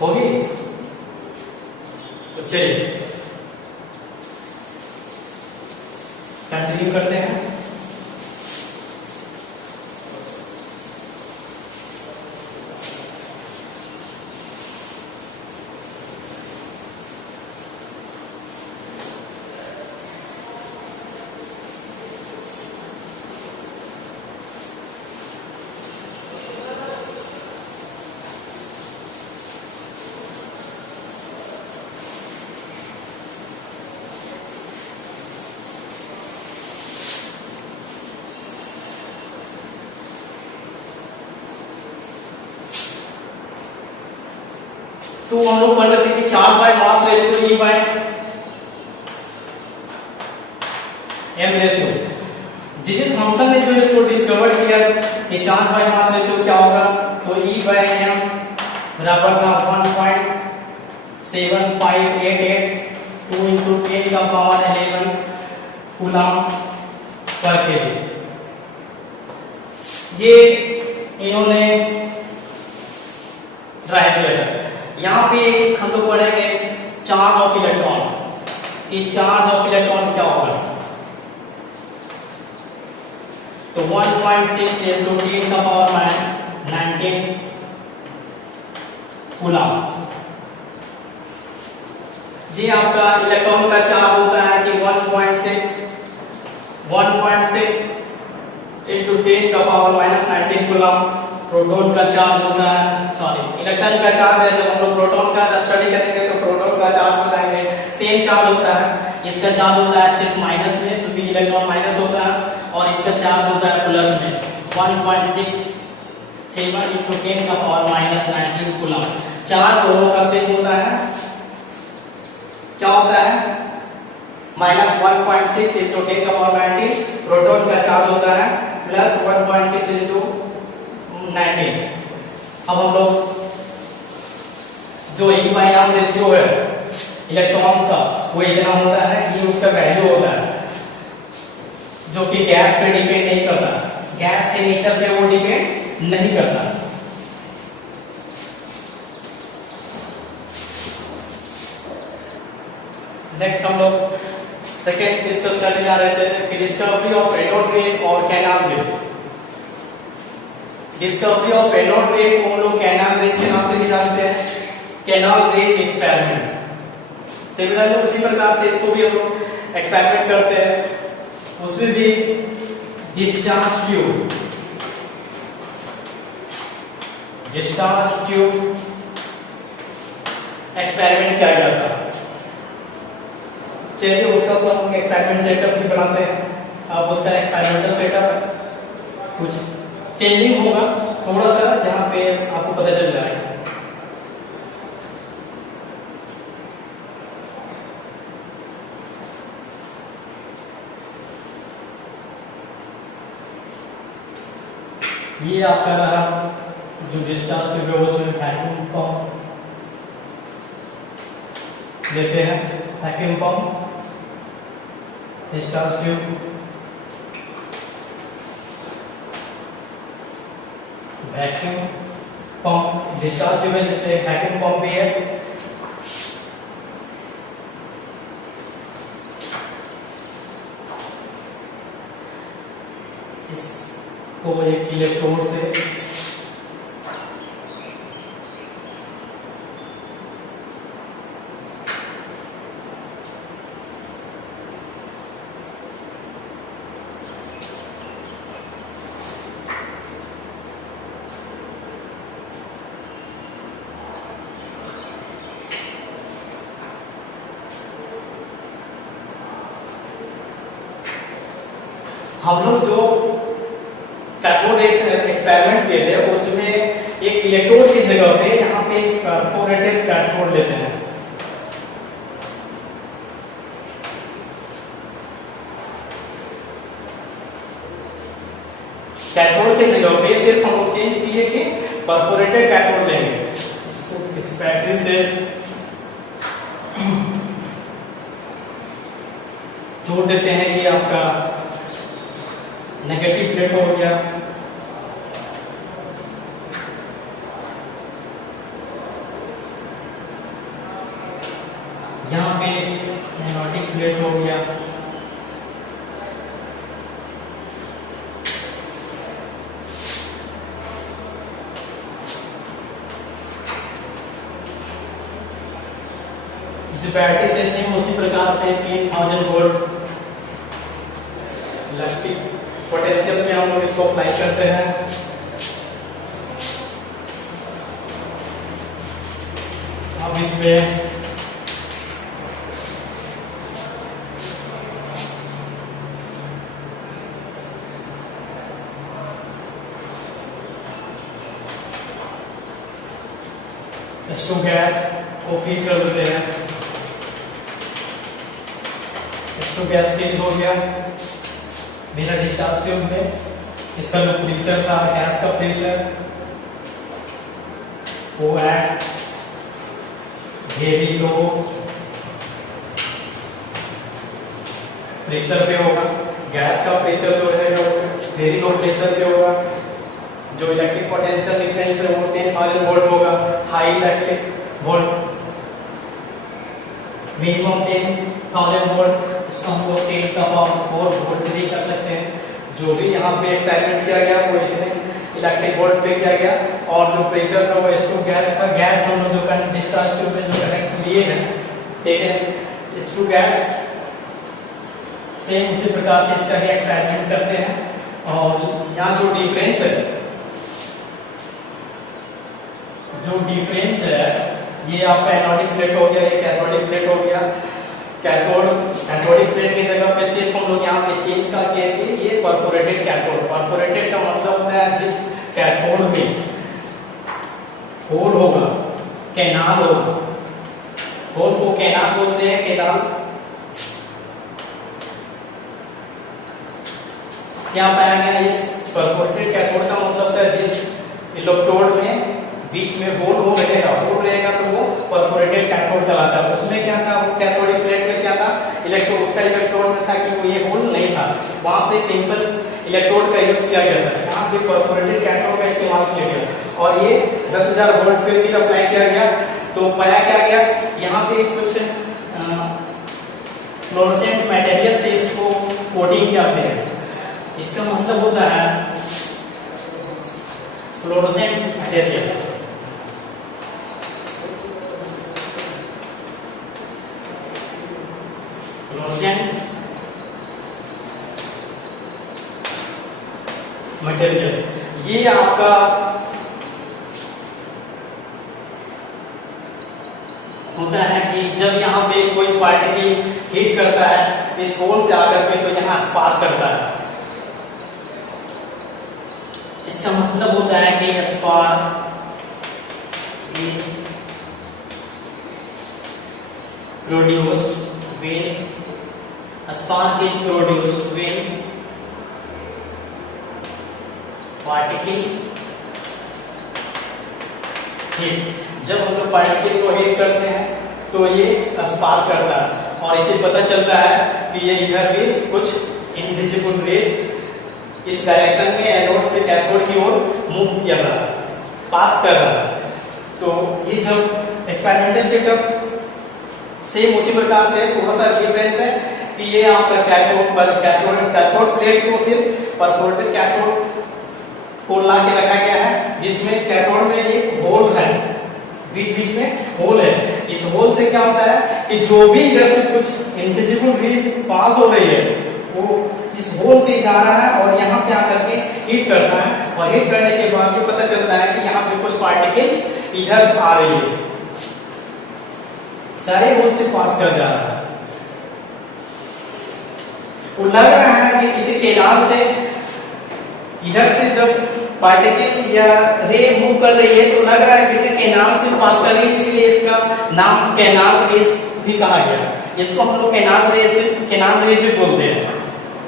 होगी तो चलिए कंटिन्यू करते हैं। तो हम लोग पढ़ रहे थे कि 4/मास ratio E/m ratio. J Thomson ने जो इसको डिस्कवर किया कि 4/मास रेशियो क्या होगा, तो E/m बराबर था 1.7588 2 × 10⁻11 कूलम पर केजी। ये इन्होंने ड्राइव किया। यहाँ पे हम लोग पढ़ेंगे चार्ज ऑफ इलेक्ट्रॉन कि चार्ज ऑफ इलेक्ट्रॉन क्या होगा। तो 1.6 × 10⁻19 कूलम। जी आपका इलेक्ट्रॉन का चार्ज होता है कि 1.6 × 10⁻19 कूलम। प्रोटॉन का चार्ज होता है, सॉरी इलेक्ट्रॉन का चार्ज है। जब हम लोग प्रोटॉन का स्टडी करेंगे तो प्रोटॉन का चार्ज बताएंगे। सेम चार्ज होता है, इसका चार्ज होता है सिर्फ माइनस में क्योंकि इलेक्ट्रॉन माइनस होता है, और इसका चार्ज होता है प्लस में 1.67 × 10⁻19 कूलम। चार्ज दोनों का सेम होता है। क्या होता है -1.6 × 10⁻19। प्रोटॉन का चार्ज होता है प्लस 1.6 × 19। अब हम लोग जो E/m रेशियो है इलेक्ट्रॉन्स का वो इतना होता है, ये उसका वैल्यू होता है जो कि गैस पे डिपेंड नहीं करता, गैस के नेचर पे वो डिपेंड नहीं करता। नेक्स्ट हम लोग सेकेंड डिस्कस करने जा रहे थे कि डिस्कवरी ऑफ रेनॉल्ड रेट और canal rate. Discovery of Reynold rate को हम लोग कैनाल रेट के नाम से भी जानते हैं, कैनाल रेट एक्सपेरिमेंट। सिमिलरली उसी प्रकार से इसको भी हम लोग एक्सपेरिमेंट करते हैं। उसमें भी डिस्चार्ज ट्यूब एक्सपेरिमेंट किया गया था। चलिए उसका तो हम एक्सपेरिमेंट सेटअप भी बनाते हैं। अब उसका एक्सपेरिमेंटल सेटअप कुछ चेंजिंग होगा थोड़ा सा, जहां पे आपको पता चल जाएगा। ये आपका रहा जो डिस्चार्ज ट्यूब है, उसमें वैक्यूम पंप लेते हैं। Vacuum pump discharge tube, vacuum pump discharge tube है जिसमें वैक्यूम पंप भी है। इसको एक इलेक्ट्रोड से हम लोग जो कैथोड एक्सपेरिमेंट किए थे उसमें एक इलेक्ट्रोड की जगह पे यहाँ पे परफोरेटेड कैथोड लेते हैं। कैथोड की जगह पे सिर्फ हम लोग चेंज किए कि परफोरेटेड कैथोड लेंगे। इसको इस बैटरी से जोड़ देते हैं। ये आपका नेगेटिव प्लेट हो गया, यहाँ पे एनोडिक प्लेट हो गया, इस बैटरी से सेम उसी प्रकार से 3000 वोल्ट इलेक्ट्रिक पोटेंशियल में हम लोग इसको अप्लाई करते हैं। अब इसमें H2 गैस को फीड कर देते हैं। H2 गैस फीड हो गया मेरा डिस्चार्ज ट्यूब में। इसका जो प्रेशर था, गैस का प्रेशर, वो एट वेरी लो प्रेशर पे होगा। गैस का प्रेशर जो है वेरी लो प्रेशर पे होगा। जो इलेक्ट्रिक पोटेंशियल डिफरेंस है वो 10,000 वोल्ट होगा। High electric volt minimum 10,000 volt, इसको हम लोग 10 का पावर 4 वोल्ट भी कर सकते हैं। जो भी यहाँ पे एक्सपेरिमेंट किया गया वो इतने इलेक्ट्रिक वोल्ट पे किया गया। और जो प्रेशर था वो H2 गैस था। गैस हम लोग जो डिस्चार्ज ट्यूब में जो कनेक्ट लिए हैं, ठीक है, H2 गैस सेम उसी प्रकार से इसका भी एक्सपेरिमेंट करते हैं। और यहाँ जो डिफरेंस है ये आपका एनोडिक प्लेट हो गया, ये कैथोडिक प्लेट हो गया। कैथोडिक प्लेट की जगह पे सिर्फ हम लोग यहाँ पे चेंज करके ये परफोरेटेड कैथोड। परफोरेटेड का मतलब होता है जिस कैथोड में होल होगा, कैनाल होगा, होल को कैनाल बोलते हैं। कैनाल क्या पाया गया इस परफोरेटेड कैथोड का मतलब है जिस इलेक्ट्रोड में बीच में होल रहेगा तो वो परफोरेटेड कैथोड कहलाता है। उसमें क्या था, वो कैथोडिक प्लेट में क्या था, इलेक्ट्रोड, उसका इलेक्ट्रोड में था कि वो ये होल नहीं था, वहां पे सिंपल इलेक्ट्रोड का यूज किया गया था। यहाँ पे परफोरेटेड कैथोड का इस्तेमाल किया गया और ये 10,000 वोल्ट पे फिर अप्लाई किया गया। तो पाया क्या गया, यहाँ पे कुछ फ्लोरोसेंट मटेरियल से इसको कोटिंग करते हैं। इसका मतलब होता है फ्लोरोसेंट मटेरियल। फ्लोरोसेंट मटेरियल ये आपका होता है कि जब यहाँ पे कोई पार्टिकल हिट करता है इस होल से आकर के तो यहाँ स्पार्क करता है। इसका मतलब होता है कि spark is produced when particle hit. जब हम लोग पार्टिकल को हिट करते हैं तो ये स्पार्क करता है और इसे पता चलता है कि ये इधर भी कुछ इनविजिबल रेज इस डायरेक्शन में एनोड से कैथोड की ओर मूव किया रहा है, पास कर रहा है। तो ये जब एक्सपेरिमेंटल सेटअप सेम उसी प्रकार से थोड़ा सा डिफरेंस है कि ये आपका कैथोड प्लेट को सिर्फ परफोरेटेड कैथोड को ला के रखा गया है जिसमें कैथोड में एक होल है, बीच में होल है। इस होल से क्या होता है कि जो भी इधर से कुछ इनविजिबल रेज पास हो रही है वो इस होल से जा रहा है और यहाँ पे आकर के हिट करता है और हिट करने के बाद ये पता चलता है कि यहाँ पे कुछ पार्टिकल्स इधर आ रही है, सारे होल से पास कर जा रहा है। वो लग रहा है कि किसी केनाल से इधर से जब पार्टिकल या रे मूव कर रही है तो लग रहा है किसी केनाल से पास कर रही है, इसलिए इसका नाम केनाल रेज भी कहा गया। इसको हम लोग केनाल रेज भी बोलते हैं।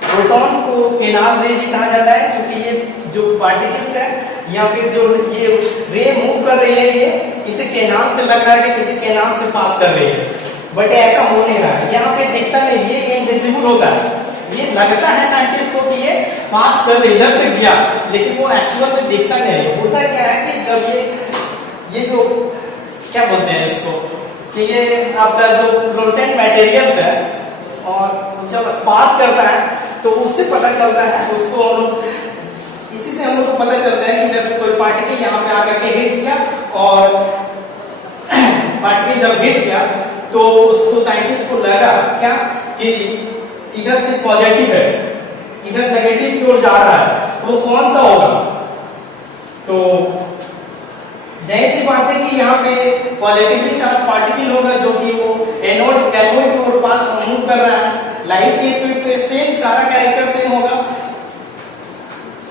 प्रोटॉन को केनाल रे भी कहा जाता है क्योंकि ये जो पार्टिकल्स है या फिर जो ये रे मूव कर रही है ये किसी केनाल से लग रहा है कि किसी केनाल से पास कर रही है, बट ऐसा हो नहीं रहा है। यहाँ पे दिखता नहीं, ये इनविजिबल होता है। ये लगता है साइंटिस्ट को कि ये पास कर रही, इधर से गया, लेकिन वो एक्चुअल में दिखता नहीं। होता क्या है कि जब ये जो क्या बोलते हैं इसको कि ये आपका जो फ्लोरोसेंट मटेरियल्स है और जब स्पार्क करता है तो उससे पता चलता है, उसको हम लोग इसी से हम लोग को पता चलता है कि जैसे कोई पार्टिकल यहाँ पे आकर के हिट किया और पार्टिकल जब हिट किया तो उसको साइंटिस्ट को लगा क्या कि इधर से पॉजिटिव है, इधर नेगेटिव की ओर जा रहा है, तो वो कौन सा होगा। तो जाहिर सी बात है कि यहाँ पे पॉजिटिवली चार्ज पार्टिकल होगा जो कि वो एनोड कैथोड की ओर मूव कर रहा है लाइट की स्पीड से। सेम सारा कैरेक्टर सेम होगा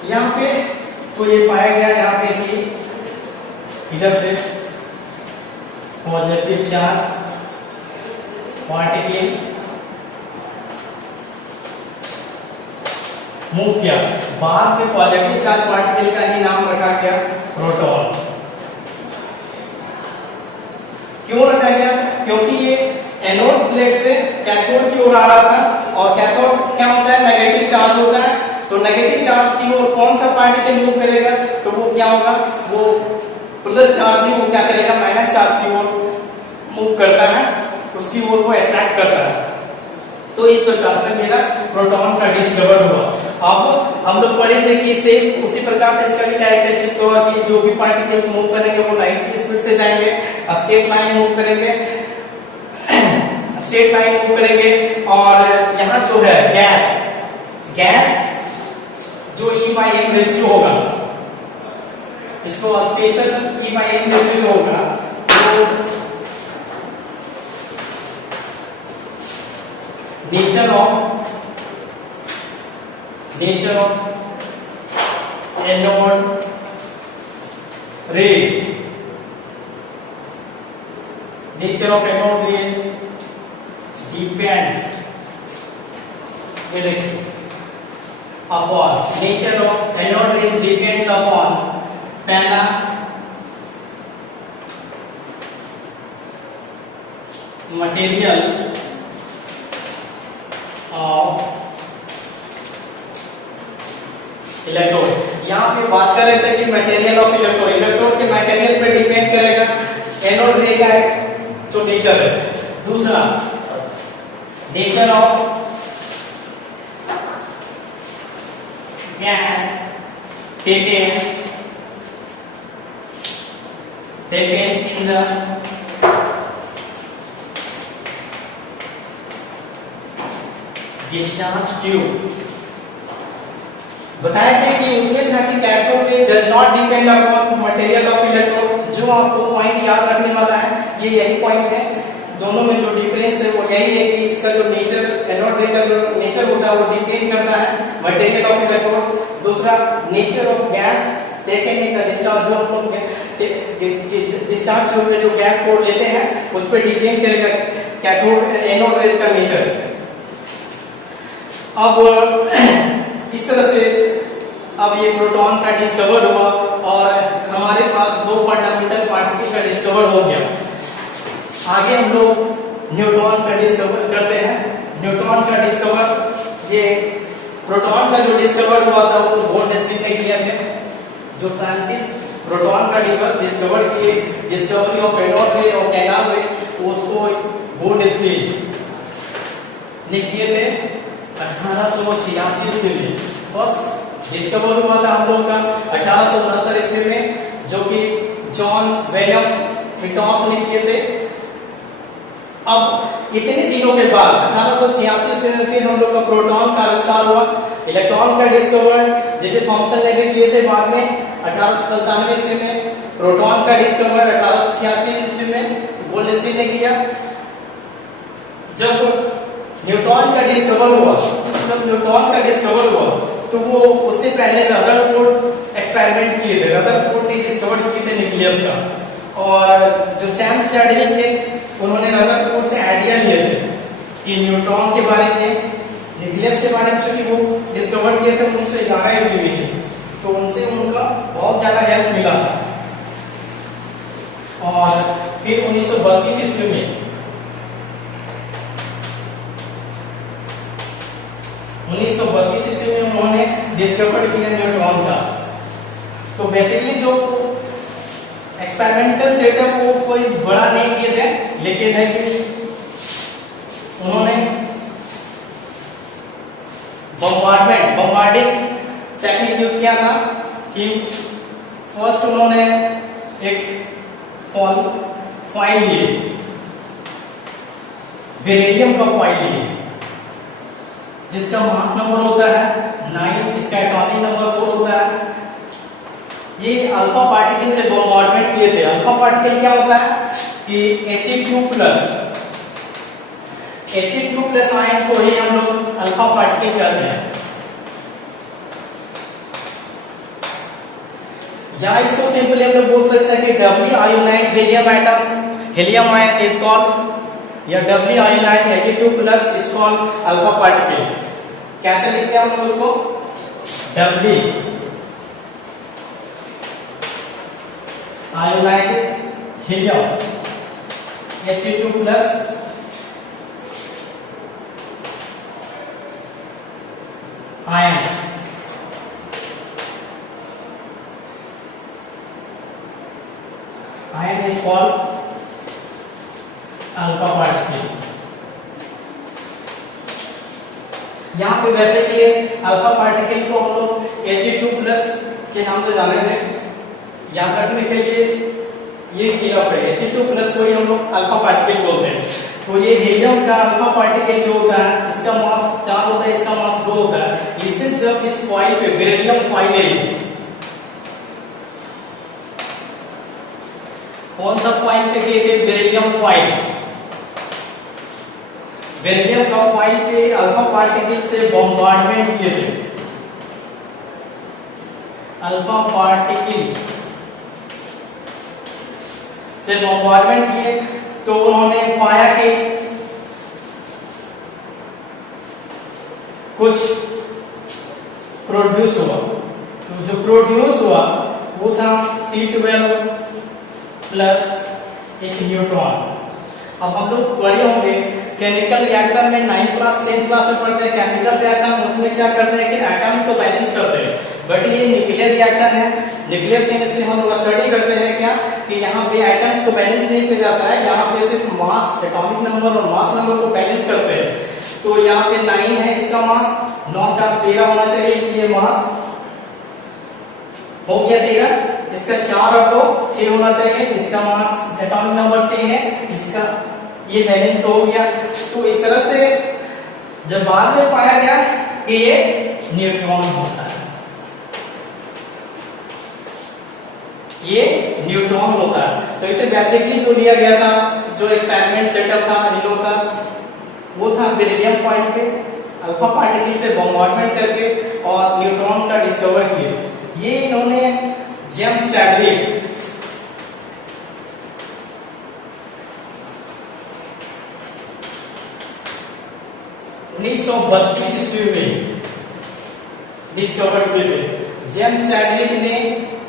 यहाँ पे। तो ये पाया गया यहाँ पे कि इधर से पॉजिटिव चार्ज पार्टिकल मूव किया, बाद में पॉजिटिव चार्ज पार्टिकल का ही नाम रखा गया प्रोटॉन। क्यों रखा गया? क्योंकि ये एनोड प्लेट से कैथोड की ओर आ रहा था और कैथोड क्या होता है, नेगेटिव चार्ज होता है। तो नेगेटिव चार्ज की ओर कौन सा पार्टिकल मूव करेगा, तो वो क्या होगा, वो प्लस चार्ज ही वो क्या करेगा, माइनस चार्ज की ओर मूव करता है, उसकी ओर वो अट्रैक्ट करता है। तो इस प्रकार से मेरा प्रोटॉन का डिस्कवर हुआ। अब हम लोग पढ़े थे कि सेम उसी प्रकार से इसका भी कैरेक्टरिस्टिक्स होगा कि जो भी पार्टिकल्स मूव करेंगे वो लाइट की स्पीड से जाएंगे, स्ट्रेट लाइन मूव करेंगे, स्ट्रेट लाइन मूव करेंगे। और यहाँ जो है गैस जो E/m रेशियो होगा, इसको स्पेशल E/m रेशियो होगा, तो नेचर ऑफ एनोड रे, नेचर ऑफ एनोड रे डिपेंड्स, ये देखिए, अपॉन नेचर ऑफ एनोड रे डिपेंड्स अपॉन पहला मटेरियल ऑफ इलेक्ट्रोड। यहाँ पे बात कर रहे थे कि मटेरियल ऑफ इलेक्ट्रोड, इलेक्ट्रोड के मटेरियल पे डिपेंड करेगा एनोड रे का जो नेचर है। दूसरा nature of gas taken in the discharge tube। बताया गया कि उसमें था कि cathode ray does not depend upon material of electrode. जो आपको पॉइंट याद रखने वाला है ये यही पॉइंट है, दोनों में जो डिफरेंस है वो यही है कि इसका जो नेचर, एनोड रे का जो नेचर होता है वो डिपेंड करता है मटेरियल ऑफ इलेक्ट्रोड। दूसरा nature of gas taken in the discharge, जो हम लोग डिस्चार्ज में जो गैस को लेते हैं उस पर डिपेंड करेगा कैथोड एनोड रेज का नेचर। अब इस तरह से अब ये प्रोटॉन का डिस्कवर हुआ और हमारे पास दो फंडामेंटल पार्टिकल का डिस्कवर हो गया। आगे हम लोग न्यूट्रॉन का डिस्कवर करते हैं। न्यूट्रॉन का डिस्कवर, ये प्रोटॉन का जो डिस्कवर हुआ था वो वॉन नेस्लिन ने किया थे। जो साइंटिस्ट प्रोटॉन का डिस्कवर किए, डिस्कवरी ऑफ एनोड रे और कैथोड रे, उसको वॉन नेस्लिन ने किए थे 1886 ईस्वी में। फर्स्ट डिस्कवर हुआ था हम लोग का 1869 ईस्वी में, जो कि जॉन विलियम हिटॉफ ने किए थे। अब इतने दिनों के बाद 1886 ईस्वी में फिर हम लोग का प्रोटॉन का आविष्कार हुआ। इलेक्ट्रॉन का डिस्कवर जे थॉमसन ने भी किए थे बाद में 1897 ईस्वी में। प्रोटॉन का डिस्कवर 1886 ईस्वी में वॉन नेस्लिन ने किया। जब न्यूट्रॉन का डिस्कवर हुआ जब न्यूट्रॉन का डिस्कवर हुआ तो वो उससे पहले रदरफोर्ड एक्सपेरिमेंट किए थे, रदरफोर्ड ने डिस्कवर किए थे न्यूक्लियस का। और जो चैम्प चैडविक थे उन्होंने रदरफोर्ड से आइडिया लिए थे कि न्यूट्रॉन के बारे में, न्यूक्लियस के बारे में, चूंकि वो डिस्कवर किए थे 1911 ईस्वी में, तो उनसे उनका बहुत ज्यादा हेल्प मिला। और फिर 1932 ईस्वी में 1932 ईस्वी में उन्होंने डिस्कवर किया न्यूट्रॉन का। तो बेसिकली जो एक्सपेरिमेंटल सेटअप वो कोई बड़ा नहीं किए थे, लेकिन है कि उन्होंने बम्बार्डिंग टेक्निक यूज किया था कि फर्स्ट उन्होंने एक फॉइल लिए, बेरिलियम का फॉइल लिए, जिसका मास नंबर होता है 9, इसका एटॉमिक नंबर 4 होता है। ये अल्फा पार्टिकल से बॉम्बार्डमेंट किए थे। अल्फा पार्टिकल क्या होता है कि He2+ आयन को ही हम लोग अल्फा पार्टिकल कहते हैं। या इसको सिंपली हम लोग बोल सकते हैं कि doubly ionised helium atom, helium ion is called, या doubly ionised He2+ is called alpha particle. कैसे लिखते हैं हम लोग उसको? Doubly ionised helium He2+ ion. Ion is called alpha particle. यहाँ पे वैसे के लिए अल्फा पार्टिकल को हम लोग He2+ के नाम से जानेंगे। याद रखने के लिए ये गिरफ है, He2+ को ही हम लोग अल्फा पार्टिकल बोलते हैं। तो ये हीलियम का अल्फा पार्टिकल जो होता है, इसका मास 4 होता है, इसका मास 2 होता है। इससे जब इस फॉइल पे बेरिलियम फॉइल है, कौन सा फॉइल पे किए थे? Beryllium foil. बेरिलियम का फॉइल पे अल्फा पार्टिकल से बॉम्बार्डमेंट किए थे, अल्फा पार्टिकल से बॉम्बार्डमेंट किए, तो उन्होंने पाया कि कुछ प्रोड्यूस हुआ। तो जो प्रोड्यूस हुआ वो था C12+ एक न्यूट्रॉन। अब हम लोग पढ़े होंगे केमिकल रिएक्शन में 9th क्लास 10th क्लास में पढ़ते हैं केमिकल रिएक्शन, उसमें क्या करते हैं कि एटम्स को बैलेंस करते हैं। बट ये न्यूक्लियर रिएक्शन है, न्यूक्लियर केमिस्ट्री हम लोग स्टडी करते हैं क्या कि यहाँ पे एटम्स को बैलेंस नहीं किया जाता है, यहाँ पे सिर्फ मास, एटॉमिक नंबर और मास नंबर को बैलेंस करते हैं। तो यहाँ पे 9 है, इसका मास 9 4 13 होना चाहिए, ये मास हो गया 13, इसका 4 और 2 6 होना चाहिए, इसका मास एटॉमिक नंबर 6 है, इसका ये बैलेंस तो हो गया। तो इस तरह से जब बाद में पाया गया कि ये न्यूट्रॉन होता है, ये न्यूट्रॉन होता है। तो इसे बेसिकली जो लिया गया था, जो एक्सपेरिमेंट सेटअप था इन लोगों का, वो था बेरिलियम फॉइल पे अल्फा पार्टिकल से बॉम्बार्डमेंट करके और न्यूट्रॉन का डिस्कवर किया। ये इन्होंने जेम्स चैडविक 1932 ईस्वी में डिस्कवर किए थे। जेम्स चैडविक ने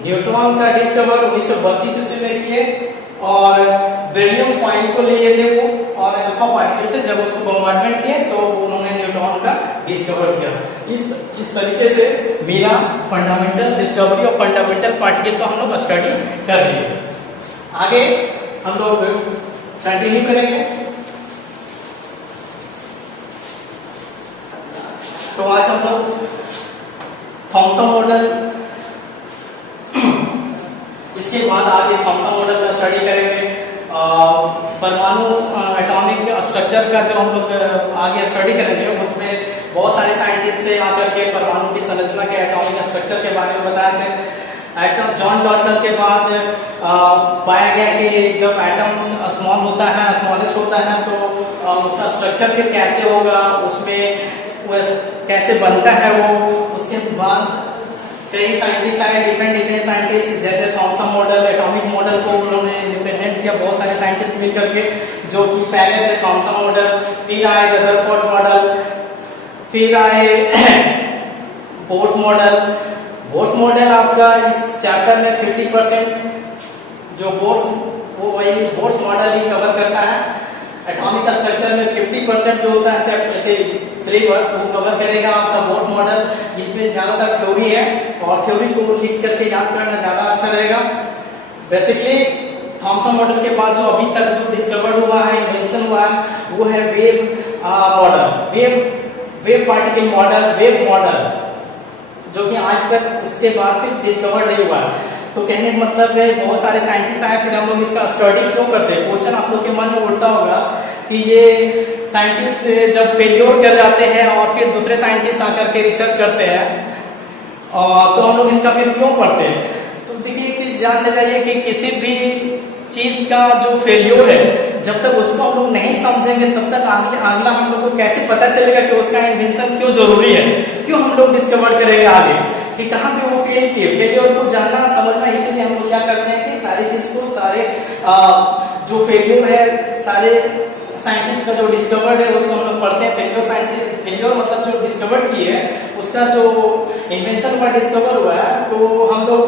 न्यूट्रॉन का डिस्कवर 1932 ईस्वी में किए और बेरिलियम फॉइल को लिए थे वो, और अल्फा पार्टिकल से जब उसको बॉम्बार्डमेंट किए तो उन्होंने न्यूट्रॉन का डिस्कवर किया। इस तरीके से मेरा फंडामेंटल डिस्कवरी और फंडामेंटल पार्टिकल को हम लोग स्टडी कर लिए। आगे हम लोग कंटिन्यू करेंगे। तो आज हम लोग थॉमसन मॉडल, इसके बाद आगे थॉमसन मॉडल का स्टडी करेंगे। परमाणु एटॉमिक स्ट्रक्चर का जो हम लोग आगे स्टडी करेंगे, उसमें बहुत सारे साइंटिस्ट से आकर के परमाणु की संरचना के एटॉमिक स्ट्रक्चर के बारे में बताए थे। एटम जॉन डॉल्टन के बाद पाया गया कि जब एटम स्मॉल होता है, स्मॉलेस्ट होता है, तो उसका स्ट्रक्चर फिर कैसे होगा, उसमें कैसे बनता है वो। उसके बाद कई साइंटिस्ट आए, डिफरेंट साइंटिस्ट, जैसे थॉमसन मॉडल, एटॉमिक मॉडल को उन्होंने रिप्रेजेंट किया, बहुत सारे साइंटिस्ट मिल करके, जो कि पहले थे थॉमसन मॉडल, फिर आए रदरफोर्ड मॉडल, फिर आए बोर्स मॉडल। बोर्स मॉडल आपका इस चैप्टर में 50% जो बोर्स मॉडल ही कवर करता है। एटॉमिक स्ट्रक्चर में 50% जो होता है सिलेबस वो कवर करेगा आपका बोर्स मॉडल। इसमें ज्यादातर थ्योरी है और थ्योरी को लिख करके याद करना ज्यादा अच्छा रहेगा। बेसिकली थॉमसन मॉडल के बाद जो अभी तक जो डिस्कवर्ड हुआ है, इन्वेंशन हुआ है, वो है wave model, wave particle model, wave model, जो कि आज तक उसके बाद फिर डिस्कवर्ड नहीं हुआ है। तो कहने का मतलब है बहुत सारे साइंटिस्ट आए, फिर हम लोग इसका स्टडी क्यों करते हैं। क्वेश्चन आप लोग के मन में उठता होगा कि ये साइंटिस्ट जब फेल्योर कर जाते हैं और फिर दूसरे साइंटिस्ट आकर के रिसर्च करते हैं, तो हम लोग इसका फिर क्यों पढ़ते हैं। तो देखिए एक चीज जानना चाहिए कि किसी भी चीज का जो फेल्योर है, जब तक उसको हम लोग नहीं समझेंगे तब तक अगला हम लोग को कैसे पता चलेगा कि उसका इन्वेंशन क्यों जरूरी है, क्यों हम लोग डिस्कवर करेंगे आगे कि कहाँ पे वो फेल किए। फेलियर को जानना समझना, इसीलिए हम लोग क्या करते हैं कि सारी चीज को, सारे जो फेलियर है, सारे साइंटिस्ट का जो डिस्कवर्ड है उसको हम लोग पढ़ते हैं। फेलियर मतलब जो डिस्कवर्ड की है उसका जो इन्वेंशन हुआ, डिस्कवर हुआ है, तो हम लोग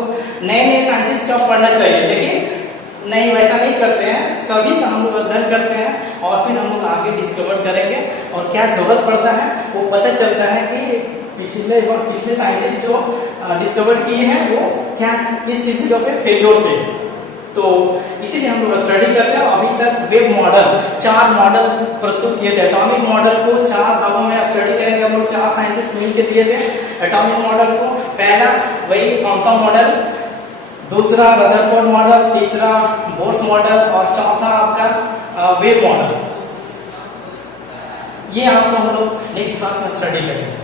नए साइंटिस्ट का पढ़ना चाहिए। लेकिन नहीं, वैसा नहीं करते हैं, सभी का हम लोग अध्ययन करते हैं और फिर हम लोग आगे डिस्कवर करेंगे और क्या जरूरत पड़ता है वो पता चलता है कि पिछले साइंटिस्ट जो डिस्कवर किए हैं वो क्या किस चीजों पे फेल्योर थे। तो इसीलिए हम लोग स्टडी करते हैं। अभी तक वेव मॉडल 4 मॉडल प्रस्तुत किए थे। एटॉमिक मॉडल को 4 भागों में स्टडी करेंगे हम लोग, 4 साइंटिस्ट मिलकर दिए थे एटॉमिक मॉडल को। पहला वही थॉमसन मॉडल, दूसरा रदरफोर्ड मॉडल, तीसरा बोर्स मॉडल और चौथा आपका वेव मॉडल। ये आपको हम लोग नेक्स्ट क्लास में स्टडी करेंगे।